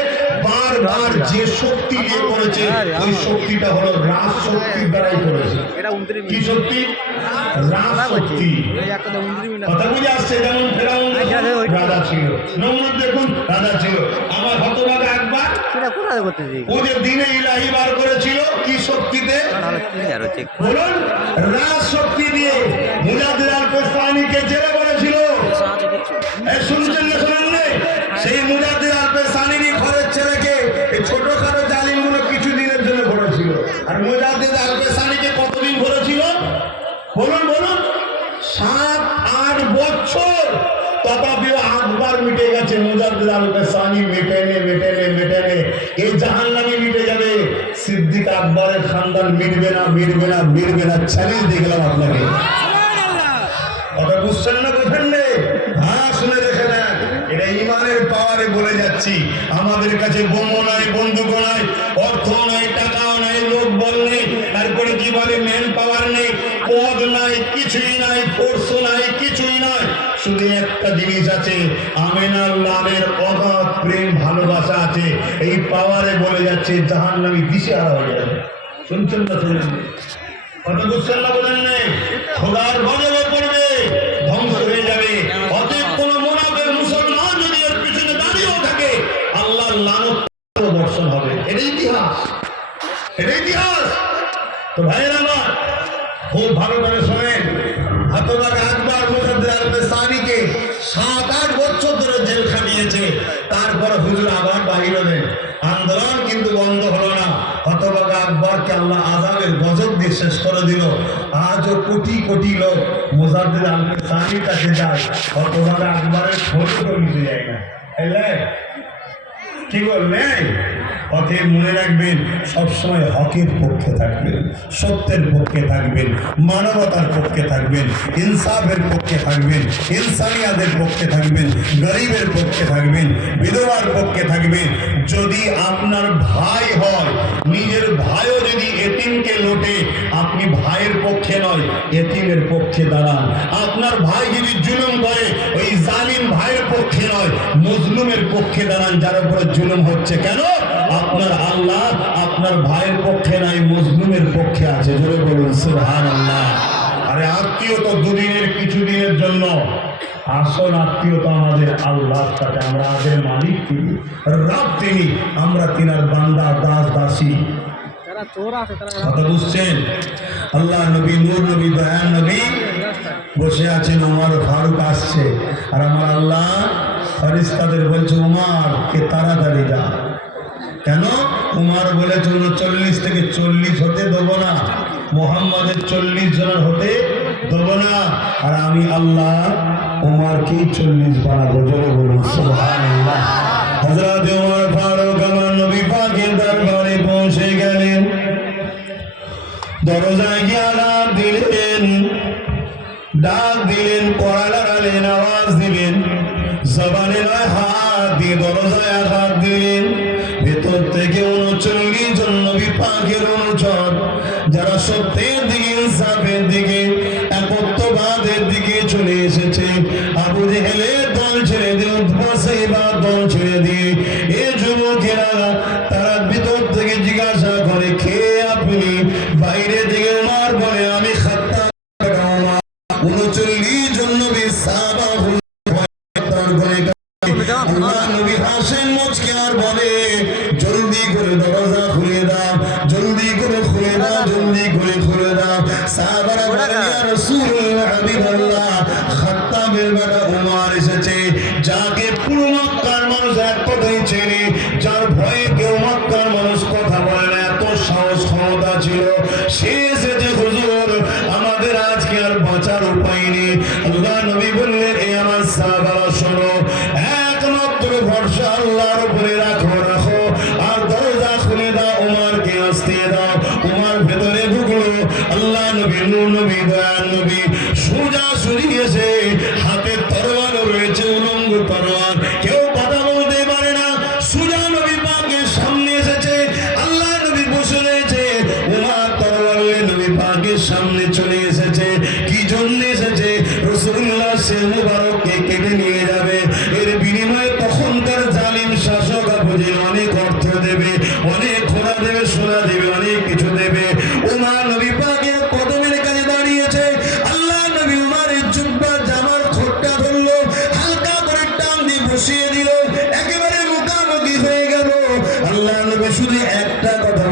বারবার যে শক্তি দিয়ে করেছে, ওই শক্তিটা হলো রাজ শক্তির দ্বারাই করেছে। কি শক্তি? রাজ শক্তি। কথা বুঝে আসছে? যেমন ফেরাউন রাজা ছিল, নমরুদ দেখুন রাজা ছিল। আমার হতভাগা আকবর ও যে দিনে ইলাহি বার করেছিল কি শক্তিতে বলুন? রাজ শক্তি দিয়ে। মুজাদ্দিদ আল পেশওয়ানিকে জেলে করেছিল। শুনছেন না শোনেন না? সেই মুজাদ্দিদ আল পেশওয়ানিরই ঘরের ছেলেকে এই ছোটখাটো জালিমগুলো কিছু দিনের জন্য ভরেছিল। আর মুজাদ্দিদ আল পেশওয়ানিকে কতদিন ভরেছিল বলুন বলুন? 7-8 বছর। তথাপিও আকবার মিটে গেছে, মুজাদ্দিদ আল পেশওয়ানি মেটেনে এই জাহান্নামী মিটে যাবে, সিদ্দিক আকবরের খানদান মিটবে না। চ্যালেঞ্জ দিয়ে গেলাম আপনাকে। কথা বুঝছেন না? বুঝেন না? হ্যাঁ, শুনে দেখে নেন। এটা ইমানের পাওয়ারে বলে যাচ্ছি। আমাদের কাছে বোম নাই, বন্দুক নাই, অর্থ নাই, টাকাও নাই, লোক বল নেই, তারপরে কি বলে ম্যান পাওয়ার নেই, পদ নাই, কিছুই নাই, ফোর্স নাই, কিছুই নাই। শুধু একটা জিনিস আছে, আমিনার লালের অগাধ প্রেম ভালোবাসা আছে। এই পাওয়ারে বলে যাচ্ছে জাহান্নামী দিশেহারা হয়ে যাবে। শুনছেন না? শুনেন? কথা বুঝছেন না? বোঝেন নেই? খোদার গজবে পড়বে, ধ্বংস হয়ে যাবে। অতএব কোন মুনাফিক মুসলমান যদি এর পিছনে দাঁড়িয়েও থাকে, আল্লাহর লানত বর্ষণ হবে। এটাই ইতিহাস। তো ভাইয়ের আমার, খুব ভালো করে শোনেন। হতভাগ আকবর মুজাদ্দিদ আল পেশওয়ানিকে 7-8 বছর ধরে জেল খাটিয়েছে। তারপর হুজুর আবার বাহির হলেন। আন্দোলন কিন্তু বন্ধ হলো না। হতভাগ আকবরকে আল্লাহ আযাবের গজব দিয়ে শেষ করে দিল। আজও কোটি কোটি লোক মুজাদ্দিদ আল পেশওয়ানির কাছে যায়, হতভাগ আকবরের ফটো নিতে যায় না। কি বললেন? অতএব মনে রাখবেন, সবসময় হকের পক্ষে থাকবেন, সত্যের পক্ষে থাকবেন, মানবতার পক্ষে থাকবেন, ইনসাফের পক্ষে থাকবেন, ইনসানিয়াতের পক্ষে থাকবেন, গরিবের পক্ষে থাকবেন, বিধবার পক্ষে থাকবেন। যদি আপনার ভাই হয়, নিজের ভাইও যদি এতিমকে লোটে, আপনি ভাইয়ের পক্ষে নয়, এতিমের পক্ষে দাঁড়ান। আপনার ভাই যদি জুলুম করে, ওই জালিম ভাইয়ের পক্ষে নয়, মজলুমের পক্ষে দাঁড়ান, যার উপরে জুলুম হচ্ছে। কেন? আপনার আল্লাহ আপনার ভাইয়ের পক্ষে নাই, মজলুমের পক্ষে আছে। জোরে বলুন সুবহানাল্লাহ। আরে আত্মীয়তা দুদিনের, কিছু দিনের জন্য। আসল আত্মীয়তা আমাদের আল্লাহর সাথে। আমরা আমাদের মালিক তিনি, রব তিনি, আমরা তিনার বান্দা, দাস দাসী। কথা বুঝছেন? আল্লাহ নবী, নূর নবী, দয়ার নবী বসে আছেন, ওমর ফারুক আসছে, আর আমার আল্লাহ ফেরেশতাদের বলছে, ওমর কে তাড়াতাড়ি যা। কেন? উমর বলেছে 39 থেকে 40 হতে দেবো না, মুহাম্মাদের 40 জনের হতে দেবো না। আর আমি আল্লাহ উমরকেই 40 বানাবো। জোরে বলুন সুবহানাল্লাহ। হযরত উমর ফারুক আমার নবী পাকের দরবারে পৌঁছে গেলেন। দরজায় গিয়ে আলাপ দিলেন, ডাক দিলেন, কড়া লাগালেন, আওয়াজ দিলেন, জবানে নয় হাত দিয়ে দরজায় আঘাত দিলেন। ভেতর থেকে 39 জন নবী পাকের অনুচর, যারা সত্যের দিকে, ইনসাফের দিকে, একত্ববাদের দিকে চলে এসেছে। আবু জেহেলের দল ছেড়ে দিয়ে, উতবা সাইবার দল ছেড়ে দিয়ে এ যুবকেরা, তারা ভিতর থেকে জিজ্ঞাসা করে, কে আপনি? বাইরে থেকে উমর বলে, আমি খাত্তাব। 39 জন নবী সাহাবা আল্লাহ নবী হাসেন মুচকি আর বলে, জলদি করে দরজা খুলে দাও, জলদি করে খুলে দাও, জলদি করে খুলে দাও। সাহাবারা বলেন, ইয়া রাসূলুল্লাহ, হাবিবাল্লাহ, খাত্তাবের বেটা উমর এসেছে, যাকে পুরো মক্কার মানুষ এক কথাই চেনে, যার ভয়ে কেউ মক্কার মানুষ কথা বলে না, এত সাহস ক্ষমতা ছিল। সে এসেছে হুজুর, আমাদের আজকে আর বাঁচার উপায় নেই। আল্লাহ নবী বললেন, এ আমার সাহাবারা শোনো, একমাত্র ভরসা আল্লাহর উপরে রাখো, আর দরজা খুলে দাও, উমরকে আসতে দাও। উমর ভেতরে ঢুকলো। আল্লাহ নবী, নূর নবী, দয়ার নবী সোজা সরি এসে, হাতে তরোয়ার রয়েছে, উলঙ্গ তরোয়ার, কেউ কথা বলতে পারে না। সোজা নবী পাকের সামনে এসেছে, আল্লাহ নবী বসে রয়েছে, উমর তরোয়ার নবী পাকের সামনে চলে এসেছে। কি জন্য এসেছে? রাসূলুল্লাহ সে মুবারককে কেটে নিয়ে যাবে। এর বিনিময়ে তখনকার জালিম শাসক বুঝে অনেক অর্থ দেবে, অনেক ঘোড়া দেবে, সোনা দেবে, অনেক কিছু দেবে। উমর নবী পাকের কদমের কাছে দাঁড়িয়েছে। আল্লাহ নবী উমরের জুব্বা জামার খোঁটটা ধরলো, হালকা করে টান দিয়ে বসিয়ে দিল, একেবারে মুখামুখি হয়ে গেল। আল্লাহ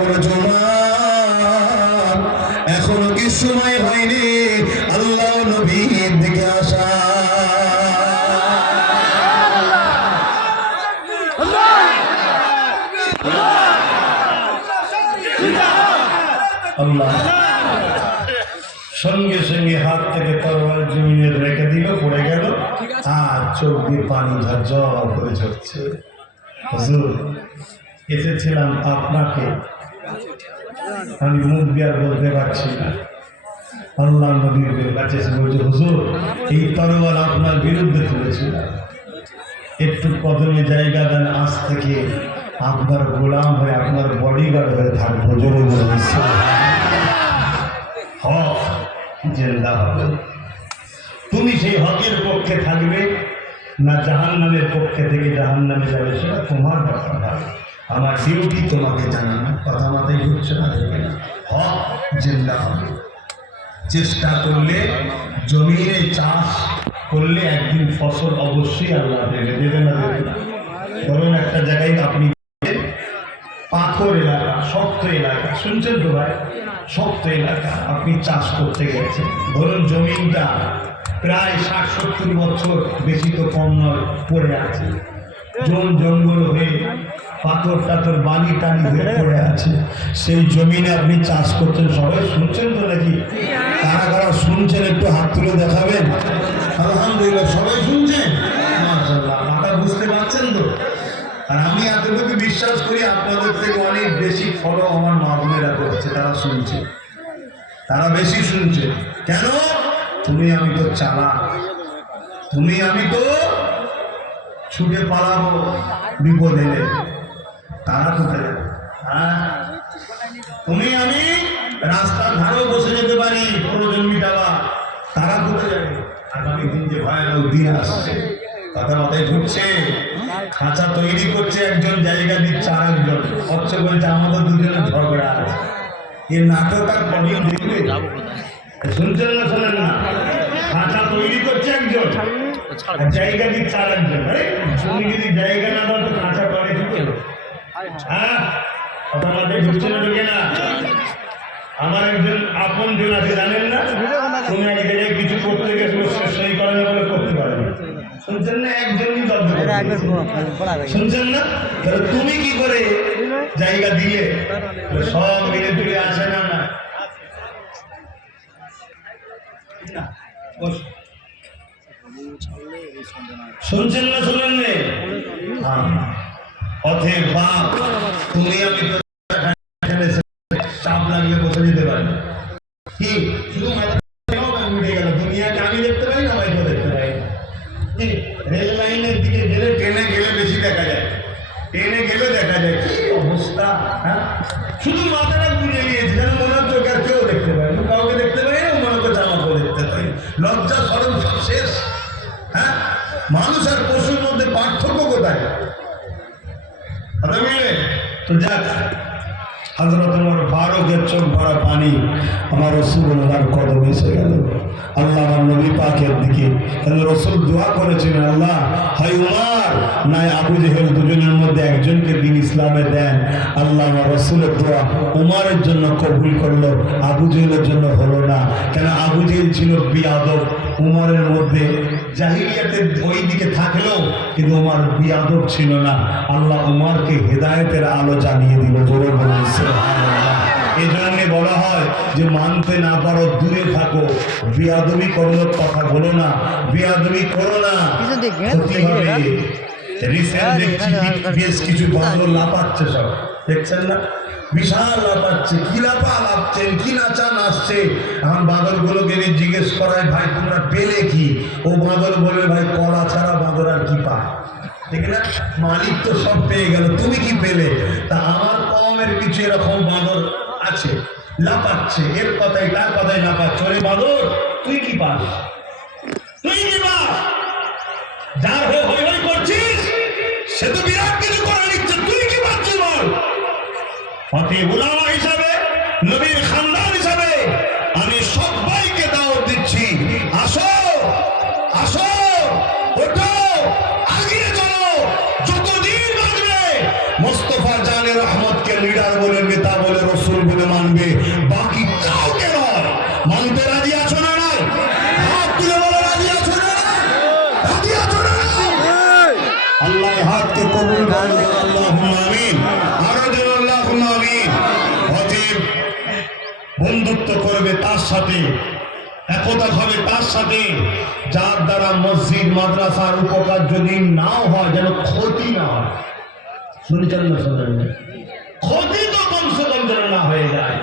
এখনো জমান, এখনো কি সময় হয়নি আল্লাহ নবীর দিকে আসা। আল্লাহ সঙ্গে সঙ্গে হাত থেকে তরবারি জমিনে রেখে দিল, পড়ে গেল, আর চোখ দিয়ে পানি ঝরঝর করে ঝরছে। হুজুর, এসেছিলাম আপনাকে, আমি মুখ দিয়ে আর বলতে পারছি না। আল্লাহ নবীর কাছে এসে বলছে, হুজুর এই তরবারি আপনার বিরুদ্ধে তুলেছিলাম, একটু কদমে জায়গা দেন, আজ থেকে আপনার গোলাম হয়ে আপনার বডিগার্ড হয়ে থাকবো। জোরে বলুন হক জিন্দা হবে। তুমি সেই হকের পক্ষে থাকবে না জাহান্নামের পক্ষে থেকে জাহান্নামে যাবে, সেটা তোমার ব্যাপার হবে। আমার ডিউটি তোমাকে জানানো। কথা মাথায় ঘুরছে না, দেখবে না, হক জিন্দা হবে। চেষ্টা করলে, জমিনে চাষ করলে একদিন ফসল অবশ্যই আল্লাহ দেবে, দেবে না দেবে না। ধরুন একটা জায়গায় আপনি পাথর এলাকা, শক্ত এলাকা, শুনছেন তো ভাই, শক্ত এলাকা আপনি চাষ করতে গেছেন। ধরুন জমিনটা প্রায় 60-70 বছর, বেশি তো কম নয়, পড়ে আছে, জঙ্গল হয়ে পাথর টাথর বালি টালি হয়ে পড়ে আছে। সেই জমিনে আপনি চাষ করছেন। সবাই শুনছেন তো নাকি? কারা কারা শুনছেন একটু হাত তুলে দেখাবেন। আলহামদুলিল্লাহ, সবাই শুনছেন, মাশাআল্লাহ। কথা বুঝতে পারছেন তো? আর আমি এতটুকু বিশ্বাস করি আপনাদের থেকে অনেক বেশি ফলো আমার মা বোনেরা করছে, তারা শুনছে, তারা বেশি শুনছে। কেন? তুমি আমি তো চালা, তুমি আমি তো ছুটে পালাবো বিপদ এলে, তারা কোথায় যাবে? হ্যাঁ, তুমি আমি রাস্তার ধারেও বসে যেতে পারি প্রয়োজন মিটাবা, তারা কোথায় যাবে? আগামী দিন যে ভয়ানক দিন আসছে, কথা মাথায় ঘুরছে। খাঁচা তৈরি করছে একজন, জায়গা দিচ্ছে আর একজন, অথচ বলছে আমাদের দুজনের ঝগড়া আছে। এই নাটক আর কদিন দেখবে? শুনছেন না শোনেন না? খাঁচা তৈরি করছে একজন, জায়গা দিচ্ছে আর একজন। তুমি যদি জায়গা না দাও তো খাঁচা করে কি করো? হ্যাঁ, কথা মাথায় ঘুরছে না, ঢুকে না? আমার একজন আপন জন আছে, জানেন না? তুমি এক জায়গায় কিছু করতে গেছো, সেই কারণে বলে করতে পারবে। শুনছেন না? একজনই দগ্ধ, শুনছেন না? তাহলে তুমি কি করে জায়গা দিয়ে? সব মিলে তুলে আসে না? না, শুনছেন না শোনেন? অথের বাপ, তুমি আমি চাপ লাগলে বসে যেতে পারি কি? শুধু মিটে গেল, দুনিয়াকে আমি দেখতে পারি না, বাইকেও দেখতে পাই। রেল লাইনের দিকে গেলে, ট্রেনে গেলে বেশি দেখা যায়, ট্রেনে গেলে দেখা যায় কি অবস্থা। হ্যাঁ, শুধু মাথাটা বুঝে নিয়েছে, যেন মনে হচ্ছে ওকে আর কেউ দেখতে পাই, কাউকে দেখতে পাই না, মনে হচ্ছে আমাকেও দেখতে পাই। লজ্জা সরম সব শেষ। হ্যাঁ, মানুষ আর পশুর মধ্যে পার্থক্য কোথায়? তো যাক, হযরত ওমর ফারুকের চোখ ভরা পানি আমার রাসূলুল্লাহর কদমে এসে গেল। আল্লাহ আমার নবী পাকের দিকে, কারণ রাসূল দোয়া করেছিলেন, আল্লাহ হয় উমর নাই আবু জেহেল, দুজনের মধ্যে একজনকে দিন ইসলামে দেন। আল্লাহ আমার রাসূলের দোয়া উমরের জন্য কবুল করলো, আবু জেহেলের জন্য হলো না। কেন? আবু জেহেল ছিল বিয়াদব, উমরের মধ্যে জাহিলিয়াতের ওই দিকে থাকলেও কিন্তু উমর বিয়াদব ছিল না। আল্লাহ উমরকে হেদায়েতের আলো জানিয়ে দিল। জোরে বলুন সুবহানাল্লাহ। এই জন্য বলা হয় যে মানতে না পারো দূরে থাকো, বিয়াদবি করোর কথা বলো না, বিয়াদবি করো না, ক্ষতি হবে। রিসেন্ট দেখছি বেশ কিছু বান্দর লাফাচ্ছে, সব দেখছেন না? বিশাল লাফাচ্ছে, কি লাফাচ্ছেন, কি নাচা নাচছে। এখন বাঁদরগুলোকে জিজ্ঞেস করায়, ভাই তোমরা পেলে কি? ও বাঁদর বলবে, ভাই কলা ছাড়া বাঁদর আর কি পায়, ঠিক না? মালিক তো সব পেয়ে গেল, তুমি কি পেলে? তা আমার কমের কিছু এরকম বাঁদর আছে, লাফাচ্ছে, এর কথাই তার কথাই লাফাচ্ছে। ওরে বাঁদর, তুই কি পাস? তুই কি পাস? যার হয়ে হই হই করছিস, সে তো বিরাট কিছু করে নিচ্ছে, তুই কি পাচ্ছিস বল? অতি উলামা হিসাবে, নবীর খানদান হিসাবে আমি সবাইকে দাওয়াত দিচ্ছি, আসো আসো, ওঠো, আগিয়ে চলো। যতদিন বাঁচবে মোস্তফা জানে রহমতকে লিডার বলে, নেতা বলে বন্ধুত্ব করবে তার সাথে, একতা হবে তার সাথে, যার দ্বারা মসজিদ মাদ্রাসার উপকার যদি নাও হয় যেন ক্ষতি না হয়। শুনেছেন না? শোনেন? ক্ষতি তো কমসে কম যেন না হয়ে যায়।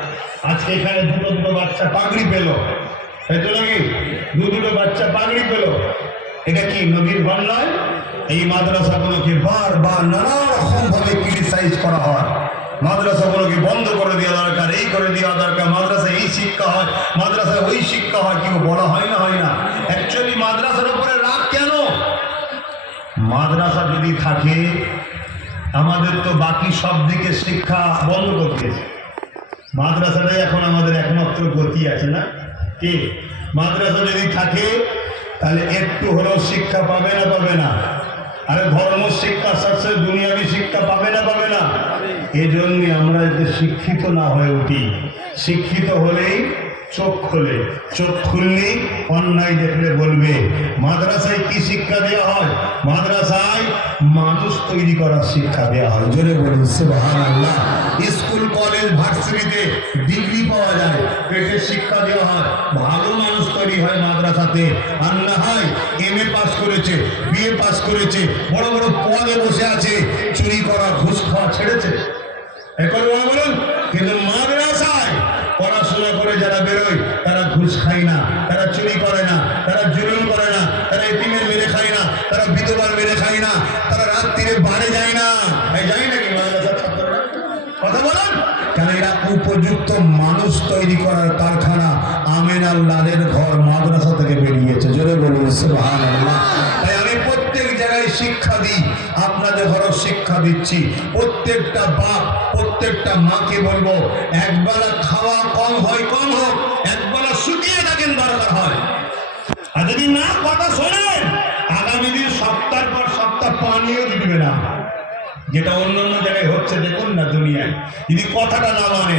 আজকে এখানে দুটো বাচ্চা পাগড়ি পেল, তাই তো নাকি? দুটো বাচ্চা পাগড়ি পেল, এটা কি নবীর বান নয়? এই মাদ্রাসাগুলোকে বারবার নানা রকম ভাবে ক্রিটিসাইজ করা হয়। মাদ্রাসাগুলোকে বন্ধ করে দেওয়া দরকার, এই করে দেওয়া দরকার, মাদ্রাসায় এই শিক্ষা হয়, মাদ্রাসায় ওই শিক্ষা হয়, কেউ বলা হয় না? হয় না? অ্যাকচুয়ালি মাদ্রাসার উপরে রাগ কেন? মাদ্রাসা যদি থাকে, আমাদের তো বাকি সব দিকে শিক্ষা বন্ধ করতে, মাদ্রাসাটাই এখন আমাদের একমাত্র গতি আছে না কি? মাদ্রাসা যদি থাকে তাহলে একটু হলেও শিক্ষা পাবে না? পাবে না? আরে ধর্ম শিক্ষার সাথে দুনিয়াবী শিক্ষা পাবে না? পাবে না? এই জন্যই আমরা যাতে শিক্ষিত না হয়ে উঠি। শিক্ষিত হলেই চোখ খোলে, চোখ খুললেই অন্যায় দেখলে বলবে। মাদ্রাসায় কি শিক্ষা দেওয়া হয়? মাদ্রাসায় মানুষ তৈরি করার শিক্ষা দেওয়া হয়। জোরে বলুন সুবহানাল্লাহ। স্কুল কলেজ ভার্সিটিতে ডিগ্রি পাওয়া যায়, পেটের শিক্ষা দেওয়া হয়, ভালো মানুষ তৈরি হয় মাদ্রাসাতে। আর না হয় MA পাস করেছে, BA পাস করেছে, বড় বড় পদে বসে আছে, চুরি করা ঘুষ খাওয়া ছেড়েছে। এখন বলুন, কিন্তু মাদ্রাসায় পড়াশোনা করে যারা বেরোয় তারা ঘুষ খায় না, তারা চুরি করে না, তারা জুলুম করে না, তারা এতিমের মেরে খায় না, তারা বিধবার মেরে খায় না, তারা রাত্রিরে বাড়ি যায় না। এই যায় নাকি মাদ্রাসার ছাত্ররা? কথা বলেন কেন? এরা উপযুক্ত মানুষ তৈরি করার কারখানা। আমিন আল্লাহর ঘর মাদ্রাসা থেকে বেরিয়েছে। জোরে বলুন সুবহানাল্লাহ। তাই আমি প্রত্যেক জায়গায় শিক্ষা দিই, আপনাদের ঘরও শিক্ষা দিচ্ছি। প্রত্যেকটা বাপ, প্রত্যেকটা মাকে বলবো, একবেলা খাওয়া কম হয়, কম হোক, একবেলা শুকিয়ে থাকেন দরকার হয়। আর যদি না কথা শোনেন, আগামী দিন সপ্তাহ পর সপ্তাহ পানিও দিবে না, যেটা অন্য অন্য জায়গায় হচ্ছে দেখুন না দুনিয়ায়। যদি কথাটা না মানে,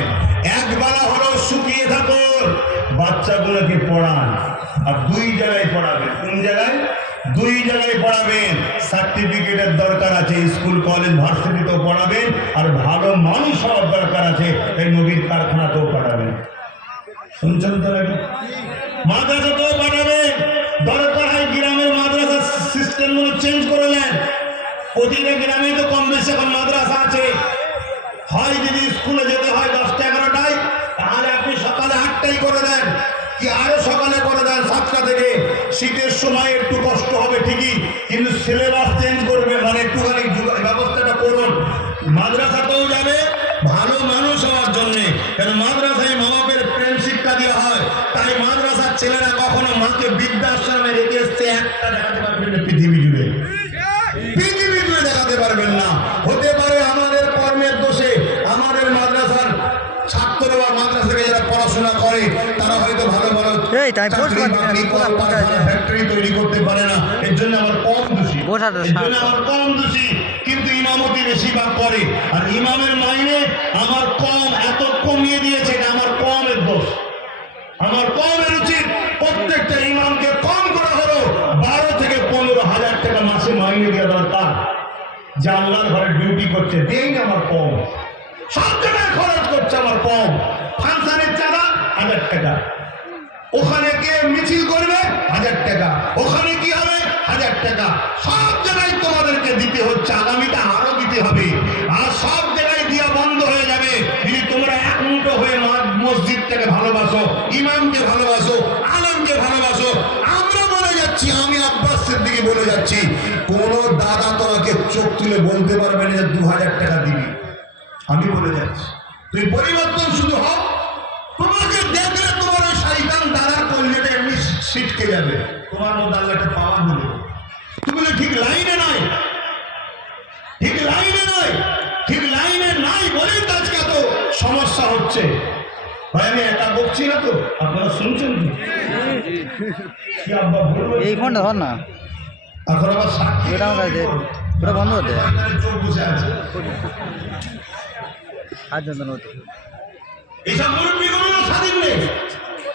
একবেলা হলেও শুকিয়ে থাকুন, বাচ্চাগুলোকে পড়ান। আর 2 জায়গায় পড়াবেন। কোন জায়গায়? 2 জায়গায় পড়াবেন। সার্টিফিকেটের দরকার আছে, স্কুল কলেজ ভার্সিটিতেও পড়াবেন, আর ভালো মানুষ হওয়ার দরকার আছে, এই নবীর কারখানাতেও পড়াবেন। শুনছেন তো নাকি? মাদ্রাসাতেও পাঠাবেন। দরকার হয় গ্রামের মাদ্রাসা সিস্টেমগুলো চেঞ্জ করে নেন। প্রতিটা গ্রামে তো কম বেশি এখন মাদ্রাসা আছে। হয় যদি স্কুলে যেতে হয় 10টা-11টায়, তাহলে আপনি সকালে 8টায় করে দেন, কি আরো সকালে করে দেন 7টা থেকে। শীতের সময় একটু কষ্ট হবে ঠিকই, কিন্তু সিলেবাস চেঞ্জ করবে, মানে একটুখানি ব্যবস্থাটা করুন। মাদ্রাসাতেও যাবে ভালো মানুষ হওয়ার জন্য, কেন মাদ্রাসায় মা বাপের প্রেম শিক্ষা দেওয়া হয়। তাই মাদ্রাসার ছেলেরা কখনো মাকে বৃদ্ধাশ্রমে রেখে এসছে একটা দেখাতে পারবেন না পৃথিবী জুড়ে, পৃথিবী জুড়ে দেখাতে পারবেন না। হতে পারে আমাদের কর্মের দোষে আমাদের মাদ্রাসার ছাত্র বা মাদ্রাসা থেকে যারা পড়াশোনা করে তারা হয়তো ভালো ভালো ফ্যাক্টরি তৈরি করতে পারে না, এর জন্য আমার কম দোষী, এর জন্য আমার কম দোষী। কিন্তু ইমামতি বেশিরভাগ করে, আর ইমামের মাইনে আমার কম, এত কমিয়ে দিয়েছে, এটা আমার কমের দোষ, আমার কমের উচিত। প্রত্যেকটা ইমামকে কম করা হলো 12 থেকে 15,000 টাকা মাসে মাইনে দেওয়া দরকার। যে আল্লাহর ঘরে ডিউটি করছে, দেই না আমার কম, সব জায়গায় খরচ করছে আমার কম। ফাংশনের চাঁদা 1000 টাকা, ওখানে কে মিছিল করবে 1000 টাকা, ওখানে কি হবে 1000 টাকা, সব জায়গায় তোমাদেরকে দিতে হচ্ছে, আগামীটা আরো দিতে হবে। আর সব জায়গায় দিয়া বন্ধ হয়ে যাবে যদি তোমরা এক মুঠো হয়ে মসজিদটাকে ভালোবাসো, ইমামকে ভালোবাসো, আলেমকে ভালোবাসো। আমরা বলে যাচ্ছি, আমি আব্বাস সিদ্দিকী বলে যাচ্ছি, কোন দাদা তোমাকে চোখ তুলে বলতে পারবে না যে 2000 টাকা দিবি। আমি বলে যাচ্ছি, তুই পরিবর্তন শুধু হোক। তোমাকে দেখলে তোমার ওই শয়তান দাদার কলিজাটা এমনি ছিটকে যাবে, তোমার মধ্যে আল্লাহ একটা পাওয়ার দিবে। তুমি ঠিক লাইনে নাই, ঠিক লাইনে নাই, ঠিক লাইনে নাই বলেই তো আজকে এত সমস্যা হচ্ছে। ভাই আমি একা বকছি না তো, আপনারা শুনছেন কি? আব্বা বলবো এই ফোনটা ধর না, এখন আবার সাক্ষী এটা বন্ধ হতে চোখ বসে আছে। এইসব মুরব্বীগুলো স্বাধীন নেই,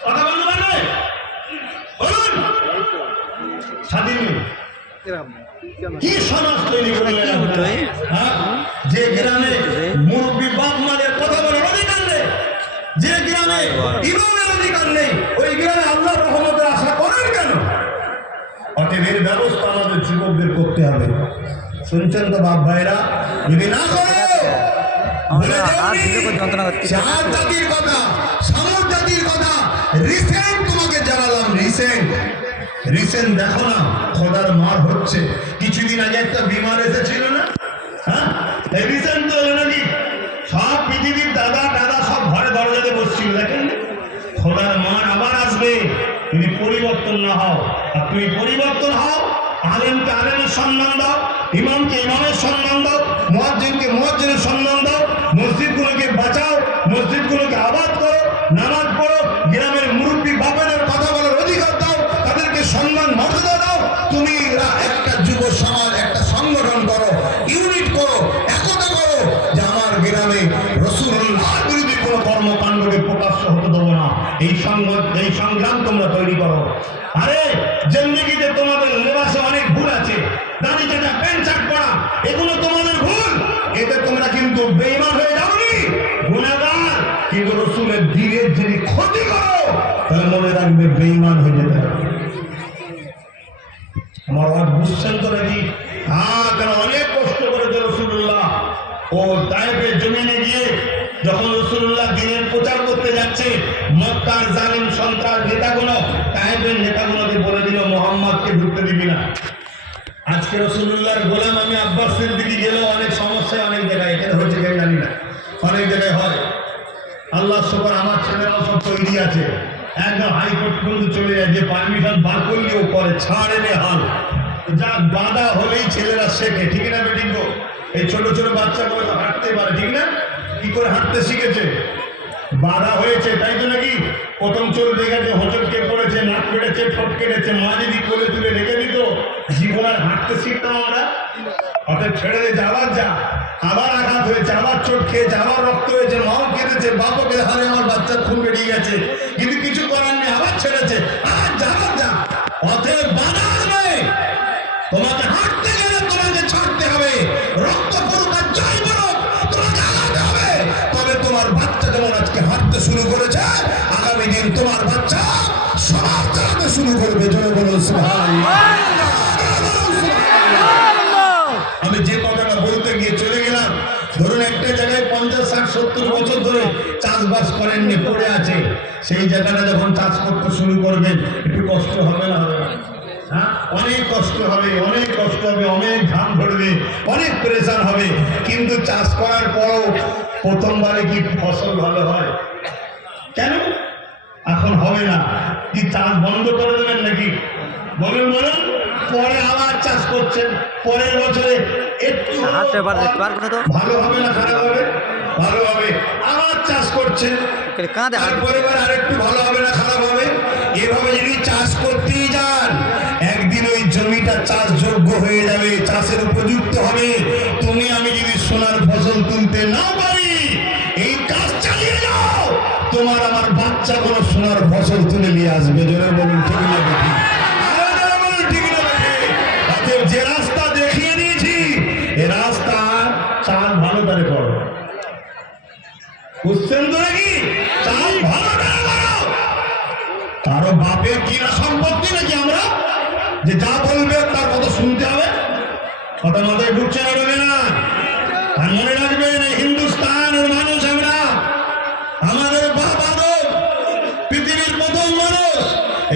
কথা বলতে পারবে? বলুন, স্বাধীন নেই। কি সমাজ তৈরি করে যে গ্রামে মুরব্বী বাপ মাদের কথা বলার অধিকার নেই, যে গ্রামে ইমামের অধিকার নেই, ওই গ্রামে আল্লাহর রহমতের আশা করেন কেন? অতএব এর ব্যবস্থা আমাদের যুবকদের করতে হবে। শুনছেন তো বাপ ভাইরা? যদি না করো চার জাতির কথা, সামর জাতির কথা রিসেন্ট তোমাকে জানালাম। রিসেন্ট দেখো না খোদার মার হচ্ছে। কিছুদিন আগে একটা বিমার এসেছিল না, হ্যাঁ রিসেন্ট তো হলো নাকি, সব পৃথিবীর দাদা দাদা সব ঘরে দরজাতে বসছিল। দেখেন খোদার মার আবার আসবে যদি পরিবর্তন না হও। আর তুমি পরিবর্তন হও, আলেমকে আলেমের সম্মান দাও, ইমামকে ইমামের সম্মান দাও, মুয়াজ্জিনকে মুয়াজ্জিনের সম্মান দাও, মসজিদগুলোকে বাঁচাও, মসজিদগুলোকে আবাদ করো, নামাজ পড়ো, গ্রামের মুরব্বী বাপের কথা বলার অধিকার দাও, তাদেরকে সম্মান মর্যাদা দাও। তুমি একটা যুব সমাজ, একটা সংগঠন করো, ইউনিট করো, একতা করো যে আমার গ্রামে রাসূলুল্লাহর বিরোধী কোনো কর্মকাণ্ডকে প্রকাশ্য হতে দেবো না। এই সংগ্রাম তোমরা তৈরি করো। আরে জিন্দেগিতে তোমাদের লেবাসে অনেক ভুল আছে, দাড়ি কাটা, প্যান্ট শার্ট পরা, এগুলো তোমাদের ভুল। এতে তোমরা কিন্তু বেঈমান হয়ে যাওনি, গুনাহগার। কিন্তু রাসূলের দ্বীনের যদি ক্ষতি করো তাহলে মনে রাখবে বেঈমান হয়ে যেতে হবে। আমার আওয়াজ বুঝছেন তো নাকি? হ্যাঁ, কেন অনেক কষ্ট করেছে রাসূলুল্লাহ। ও তায়েফের জমিনে গিয়ে যখন রাসূলুল্লাহ দ্বীনের প্রচার করতে যাচ্ছে, মক্কার জালিম সন্ত্রাস নেতাগুলো তায়েফের নেতাগুলোকে বলে দিল মুহাম্মদকে ঢুকতে দিবি না। আজকে রাসূলুল্লাহর গোলাম আমি আব্বাস সিদ্দিকী গেলেও অনেক সমস্যায় অনেক জায়গায়, এটা হচ্ছে কেন জানি না, অনেক জায়গায় হয়। আল্লাহ শুকর আমার ছেলেরাও সব তৈরি আছে, একদম হাইকোর্ট পর্যন্ত চলে যায়, যে পারমিশন বার করলেও করে, ছাড় এনে হাল। যা বাধা হলেই ছেলেরা শেখে, ঠিক না বেটিং? এই ছোট ছোট বাচ্চাগুলো তো হাঁটতে পারে, ঠিক না? কি করে হাঁটতে শিখেছে? বাধা হয়েছে, তাই তো নাকি? প্রথম চোর দেখেছে, হোঁচটকে পড়েছে, নাক কেটেছে, ঠোঁট কেটেছে, মা যদি কোলে তুলে রেখে দিত, জীবন আর হাঁটতে শিখতাম আমরা? অর্থাৎ ছেড়ে দিয়েছে, আবার যা, আবার আঘাত হয়েছে, আবার চোট খেয়েছে, আবার রক্ত হয়েছে, মাও কেঁদেছে, বাপও কেঁদে, হারে আমার বাচ্চার খুন বেরিয়ে গেছে, কিন্তু কিছু করার নেই, আবার ছেড়েছে, আবার যা, আবার যা। অতএব বাধা আসবে, তোমাকে হাঁটতে গেলে তোমাকে ছাড়তে হবে, রক্ত পড়ুক আর যাই পড়ুক তোমাকে আগাতে হবে। তবে তোমার বাচ্চা যেমন আজকে হাঁটতে শুরু করেছে, আগামী দিন তোমার বাচ্চা সমাজ চালাতে শুরু করবে। জোরে বলুন সুবহানাল্লাহ। আমি যে কথাটা বলতে গিয়ে চলে গেলাম, ধরুন একটা জায়গায় 50, 60, 70 বছর ধরে চাষবাস করেননি, পড়ে আছে, সেই জায়গাটা যখন চাষ করতে শুরু করবেন একটু কষ্ট হবে না? হবে না? হ্যাঁ, অনেক কষ্ট হবে, অনেক কষ্ট হবে, অনেক ঘাম ধরবে, অনেক প্রেশার হবে। কিন্তু চাষ করার পরও প্রথমবারে কি ফসল ভালো হয়? কেন এখন হবে না? কি চাষ বন্ধ করে দেবেন নাকি? বলুন বলুন। পরে আবার চাষ করছেন, পরের বছরে একটু ভালো হবে না খারাপ হবে? ভালো হবে। আবার চাষ করছেন, তারপরে আর একটু ভালো হবে না খারাপ হবে? এভাবে যদি চাষ করতেই যান, একদিন ওই জমিটা চাষযোগ্য হয়ে যাবে, চাষের উপযুক্ত হবে। তুমি আমি যদি সোনার ফসল তুলতে না পারি, এই কাজ চালিয়ে যাও, তোমার আমার বাচ্চা কোনো সোনার ফসল তুলে নিয়ে আসবে। জোরে বলুন ঠিক না বেঠিক? যে রাস্তা দেখিয়ে দিয়েছি, এ রাস্তা চাল ভালো করে করো। বুঝছেন তো নাকি? চাল ভালো করে করো। কারো বাপের কিনা সম্পত্তি নাকি আমরা যে যা বলবে তার কথা শুনতে হবে? কথা মাথায় ঢুকছে না, বলবে না? আর মনে রাখবেন, হিন্দুস্তানের মানুষ আমরা, আমাদের বাবা পৃথিবীর প্রথম মানুষ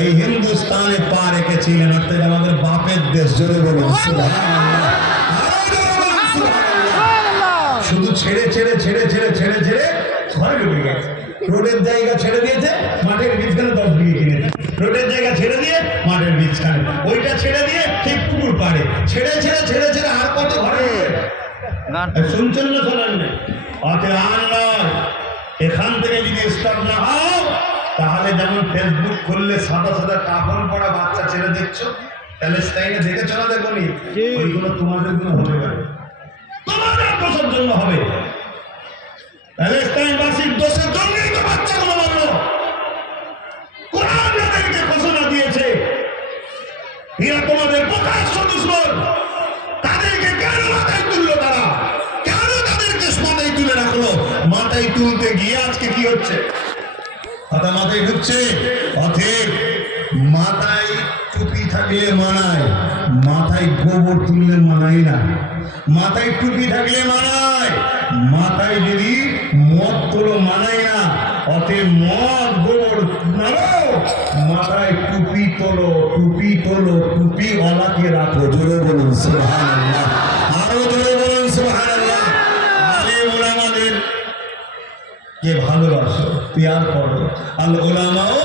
এই হিন্দুস্তানে পা রেখেছিলেন, অর্থাৎ আমাদের বাপের দেশ। জোরে বলুন সুবহানাল্লাহ। শুধু ছেড়ে ছেড়ে ছেড়ে ছেড়ে ছেড়ে ছেড়ে ঘরে ঢুকে গেছে। রোডের জায়গা ছেড়ে দিয়েছে, মাঠের বীজখানে 10 বিঘে কিনেছে। রোডের জায়গা ছেড়ে দিয়ে মাঠের বীজখানে, ওইটা ছেড়ে দিয়ে ঠিক পুকুর পাড়ে, ছেড়ে ছেড়ে ছেড়ে ছেড়ে আর কত ঘরে শুনছেন না? শোনেন না? অতএব আর নয়, এখান থেকে যদি স্টপ না হও, তাহলে যেমন ফেসবুক খুললে সাদা সাদা কাপড় পরা বাচ্চা ছেলে দেখছো, প্যালেস্টাইনে দেখেছো না? দেখোনি? ওইগুলো তোমাদের জন্য হতে পারে, তোমাদের দোষের জন্য হবে। প্যালেস্টাইনবাসীর দোষের জন্যই তো বাচ্চাগুলো মারলো। কোরআন তাদেরকে ঘোষণা দিয়েছে, এরা তোমাদের প্রকাশ্য দুশমন। তাদেরকে কেন মাথায় তুললো? তারা কেন তাদেরকে মাথায় তুলে রাখলো? মাথায় তুলতে গিয়ে আজকে কি হচ্ছে? কথা মাথায় ঢুকছে? অতএব মাথায় টুপি থাকলে মানায়, মাথায় গোবর তুললে মানায় না। মাথায় টুপি থাকলে মানায়, মাথায় যদি মদ তোলো মানায় না। অতএব মদ গোবর নাও, মাথায় টুপি তোলো, টুপি তোলো, টুপিওয়ালাকে রাখো। জোরে বলুন সুবহানাল্লাহ, আরো জোরে বলুন সুবহানাল্লাহ। আলেম ওলামাদের কে ভালোবাসো, প্যার করো। আল উলামাও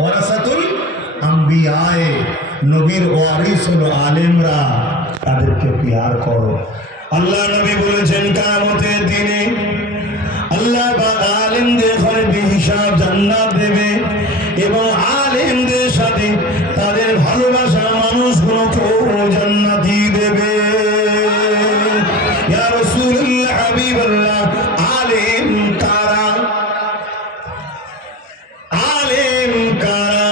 ওয়ারাসাতুল আম্বিয়ায়ে, নবীর ওয়ারিস হলো আলেমরা, তাদেরকে প্যার করো। আল্লাহ নবী বলেছেন কিয়ামতের দিনে আল্লাহ পাক আলেমদের ঘরে বেহিসাব জান্নাত দেবে এবং আলেমদের সাথে তাদের ভালোবাসা মানুষগুলোকেও জান্নাতি দেবে। ইয়া রাসূলুল্লাহ, হাবিবাল্লাহ, আলেম কারা? আলেম কারা?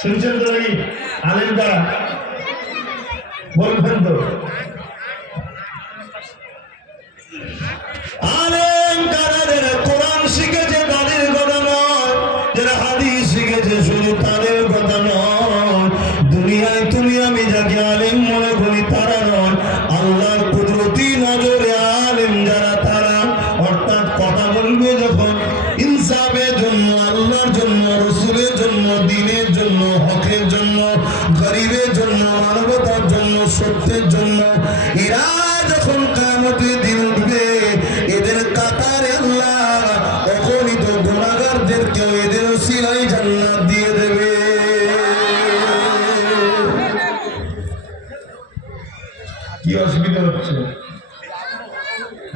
শুনছেন তো নাকি? আলেম কারা বলবেন তো? আলেম কারা? যারা কোরআন শিখেছে তাদের কথা নয়, যারা হাদিস শিখেছে শুধু তাদের কথা নয়। দুনিয়ায় তুমি আমি যাকে আলেম মনে করি তারা নয়, আল্লাহর কুদরতি নজরে আলেম যারা তারা। অর্থাৎ কথা বলবে যখন ইনসাফের জন্য, আল্লাহর জন্য, রসুলের জন্য, দ্বীনের জন্য, হকের জন্য, গরিবের জন্য, মানবতার জন্য, সত্যের জন্য, এরা যখন কিয়ামতের দিন উঠবে, এদের কাতারে আল্লাহ অগণিত গুনাহগারদেরকেও এদের ওসিলায় জান্নাত দিয়ে দেবে। কি অসুবিধা হচ্ছে?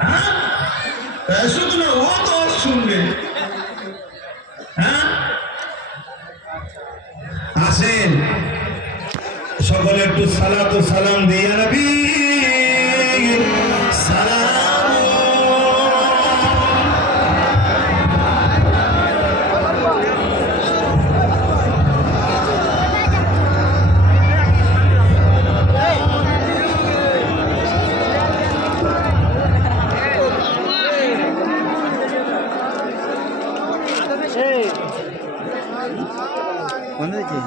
হ্যাঁ, শুধু না, ও তো শুনবে। হ্যাঁ, আসেন সকলে একটু সালাত ও সালাম দিয়া নবী সালাম। বন্ধ হয়েছে?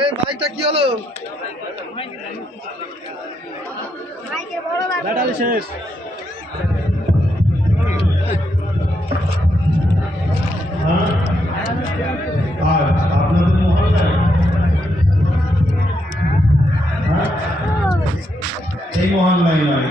এই মাইকটা কি হলো? ব্যাটারি শেষ। আর আপনাদের মহল্লায় এই মহল্লায় নয়,